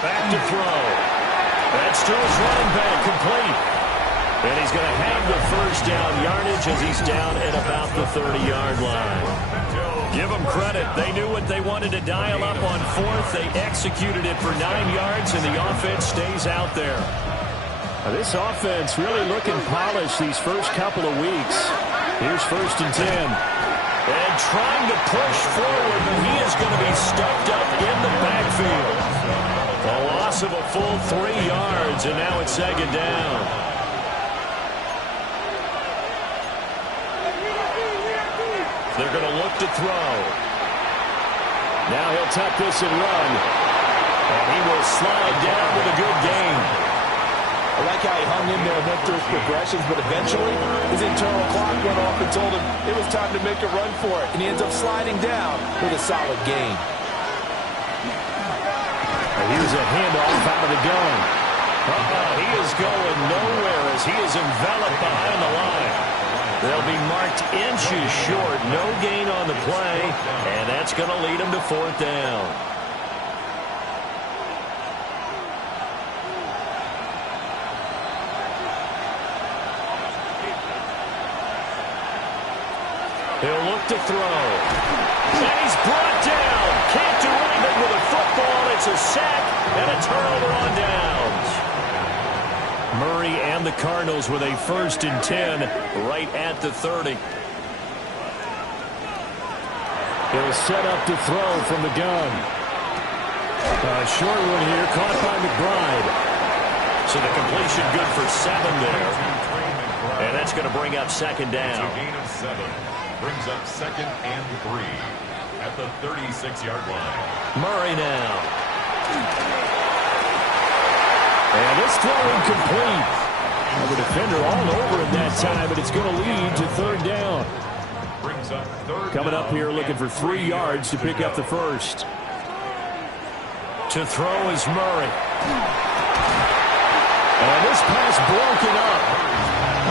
Back to throw. gets to his running back, complete. And he's going to have the first down yardage as he's down at about the 30-yard line. Give them credit. They knew what they wanted to dial up on fourth. They executed it for 9 yards, and the offense stays out there. This offense really looking polished these first couple of weeks. Here's 1st and 10. And trying to push forward, but he is going to be stuffed up in the backfield. A loss of a full 3 yards, and now it's 2nd down. They're going to look to throw. Now he'll tuck this and run. And he will slide down with a good gain. I like how he hung in there and went through his progressions, but eventually his internal clock went off and told him it was time to make a run for it. And he ends up sliding down with a solid gain. Here's a handoff out of the gun. He is going nowhere as he is enveloped behind the line. They'll be marked inches short. No gain on the play, and that's going to lead him to 4th down. He'll look to throw. And he's brought down. Can't do anything with a football. It's a sack and a turnover on downs. Murray and the Cardinals with a 1st and 10 right at the 30. He'll set up to throw from the gun. A short one here, caught by McBride. So the completion good for 7 there. And that's going to bring up 2nd down. It's a gain of 7. Brings up 2nd and 3 at the 36-yard line. Murray now. And this throw incomplete. The defender all over him that time, but it's going to lead to 3rd down. Brings up 3rd Coming down. up here looking for 3 yards to pick up the first. To throw is Murray. And this pass broken up.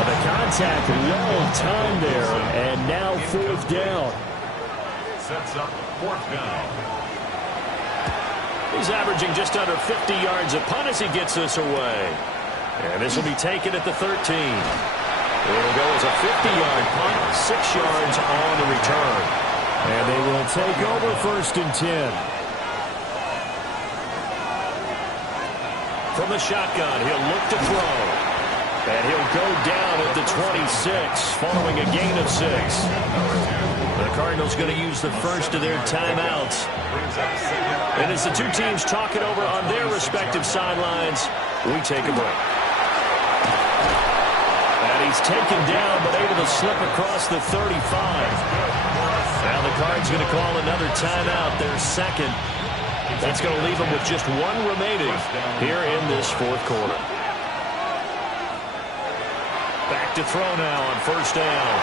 The contact long time there, and now 4th down. Sets up 4th down. He's averaging just under 50 yards a punt as he gets this away. And this will be taken at the 13. It'll go as a 50-yard punt, 6 yards on the return. And they will take over 1st and 10. From the shotgun, he'll look to throw. And he'll go down at the 26, following a gain of 6. The Cardinals going to use the first of their timeouts. And as the two teams talk it over on their respective sidelines, we take a break. And he's taken down, but able to slip across the 35. Now the Cards going to call another timeout, their 2nd. That's going to leave them with just 1 remaining here in this 4th quarter. Back to throw now on 1st down.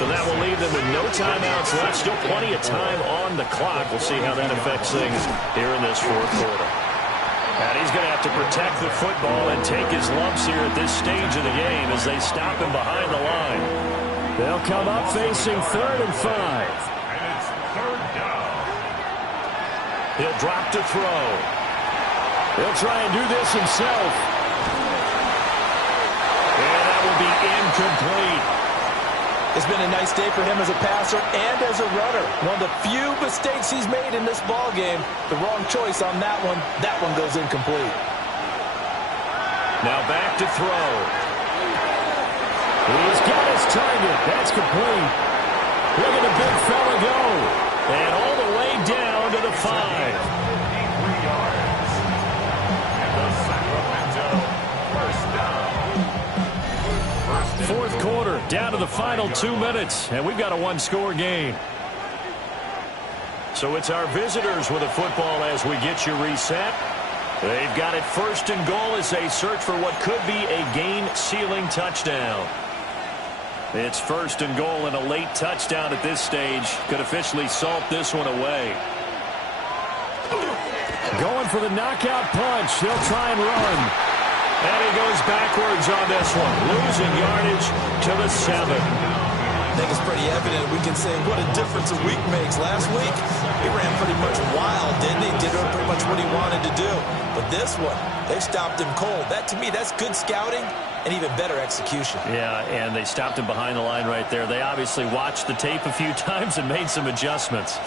So that will leave them with no timeouts left. Still plenty of time on the clock. We'll see how that affects things here in this 4th quarter. And he's going to have to protect the football and take his lumps here at this stage of the game as they stop him behind the line. They'll come up facing 3rd and 5. And it's 3rd down. He'll drop to throw. He'll try and do this himself. And that will be incomplete. It's been a nice day for him as a passer and as a runner. One of the few mistakes he's made in this ball game. The wrong choice on that one. That one goes incomplete. Now back to throw. He's got his target. That's complete. Look at the big fella go. And all the way down to the 5. 3 yards. And the Sacramento 1st down. 4th quarter, down to the final 2 minutes, and we've got a 1-score game. So it's our visitors with the football as we get you reset. They've got it 1st and goal as they search for what could be a game-sealing touchdown. It's 1st and goal, and a late touchdown at this stage could officially salt this one away. Going for the knockout punch. They'll try and run. And he goes backwards on this one, losing yardage to the 7. I think it's pretty evident. We can say what a difference a week makes. Last week, he ran pretty much wild, didn't he? Did pretty much what he wanted to do. But this one, they stopped him cold. That, to me, that's good scouting and even better execution. Yeah, and they stopped him behind the line right there. They obviously watched the tape a few times and made some adjustments.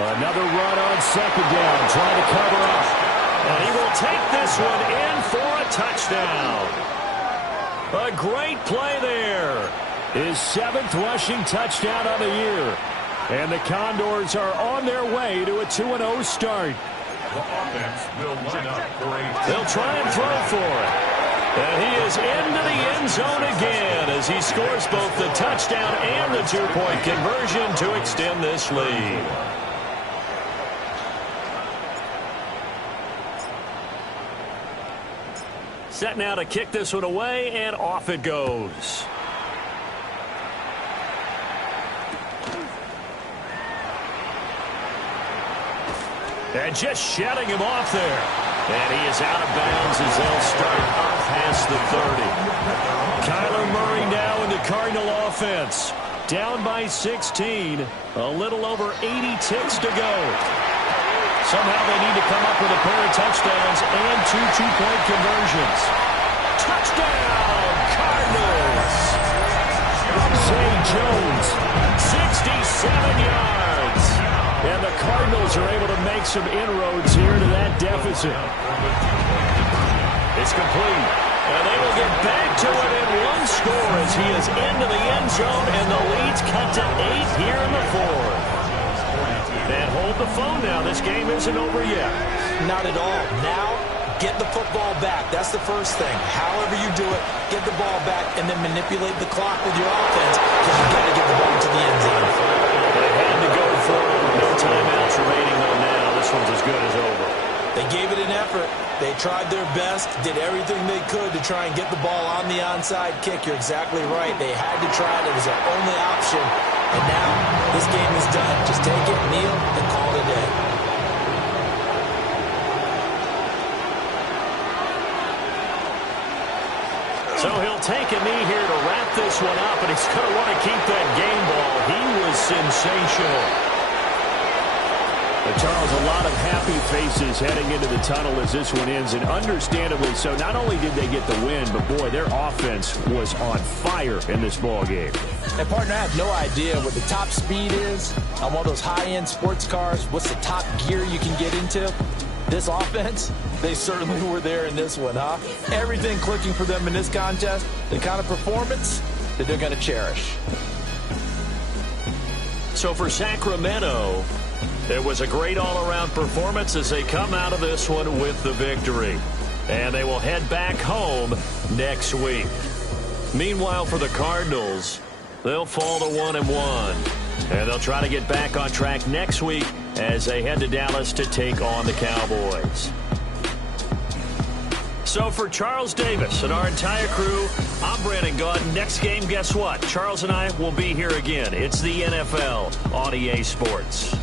Another run on second down, trying to cover up. And he will take this one in for a touchdown. A great play there. His 7th rushing touchdown of the year. And the Condors are on their way to a 2-0 start. The offense will line up for a... They'll try and throw for it. And he is into the end zone again as he scores both the touchdown and the 2-point conversion to extend this lead. Set now to kick this one away, and off it goes. And just shutting him off there. And he is out of bounds as they'll start up past the 30. Kyler Murray now in the Cardinal offense. Down by 16. A little over 80 ticks to go. Somehow they need to come up with a pair of touchdowns and 2 two-point conversions. Touchdown, Cardinals! Zay Jones, 67 yards. and the Cardinals are able to make some inroads here to that deficit. It's complete, and they will get back to it in one score as he is into the end zone, and the lead's cut to 8 here in the fourth. And hold the phone now. This game isn't over yet. Not at all. Now, get the football back. That's the first thing. However you do it, get the ball back and then manipulate the clock with your offense because you've got to get the ball to the end zone. They had to go for it with no timeouts remaining, though now. This one's as good as over. They gave it an effort. They tried their best, did everything they could to try and get the ball on the onside kick. You're exactly right. They had to try it. It was their only option. And now, this game is done. Just take it, kneel, and call it a day. So he'll take a knee here to wrap this one up, and he's going to want to keep that game ball. He was sensational. But Charles, a lot of happy faces heading into the tunnel as this one ends, and understandably so. Not only did they get the win, but boy, their offense was on fire in this ball game. And partner, I have no idea what the top speed is on one of those high-end sports cars. What's the top gear you can get into? This offense, they certainly were there in this one, huh? Everything clicking for them in this contest, the kind of performance that they're going to cherish. So for Sacramento, it was a great all-around performance as they come out of this one with the victory. And they will head back home next week. Meanwhile, for the Cardinals, they'll fall to 1-1. And they'll try to get back on track next week as they head to Dallas to take on the Cowboys. So for Charles Davis and our entire crew, I'm Brandon Gaudin. Next game, guess what? Charles and I will be here again. It's the NFL on EA Sports.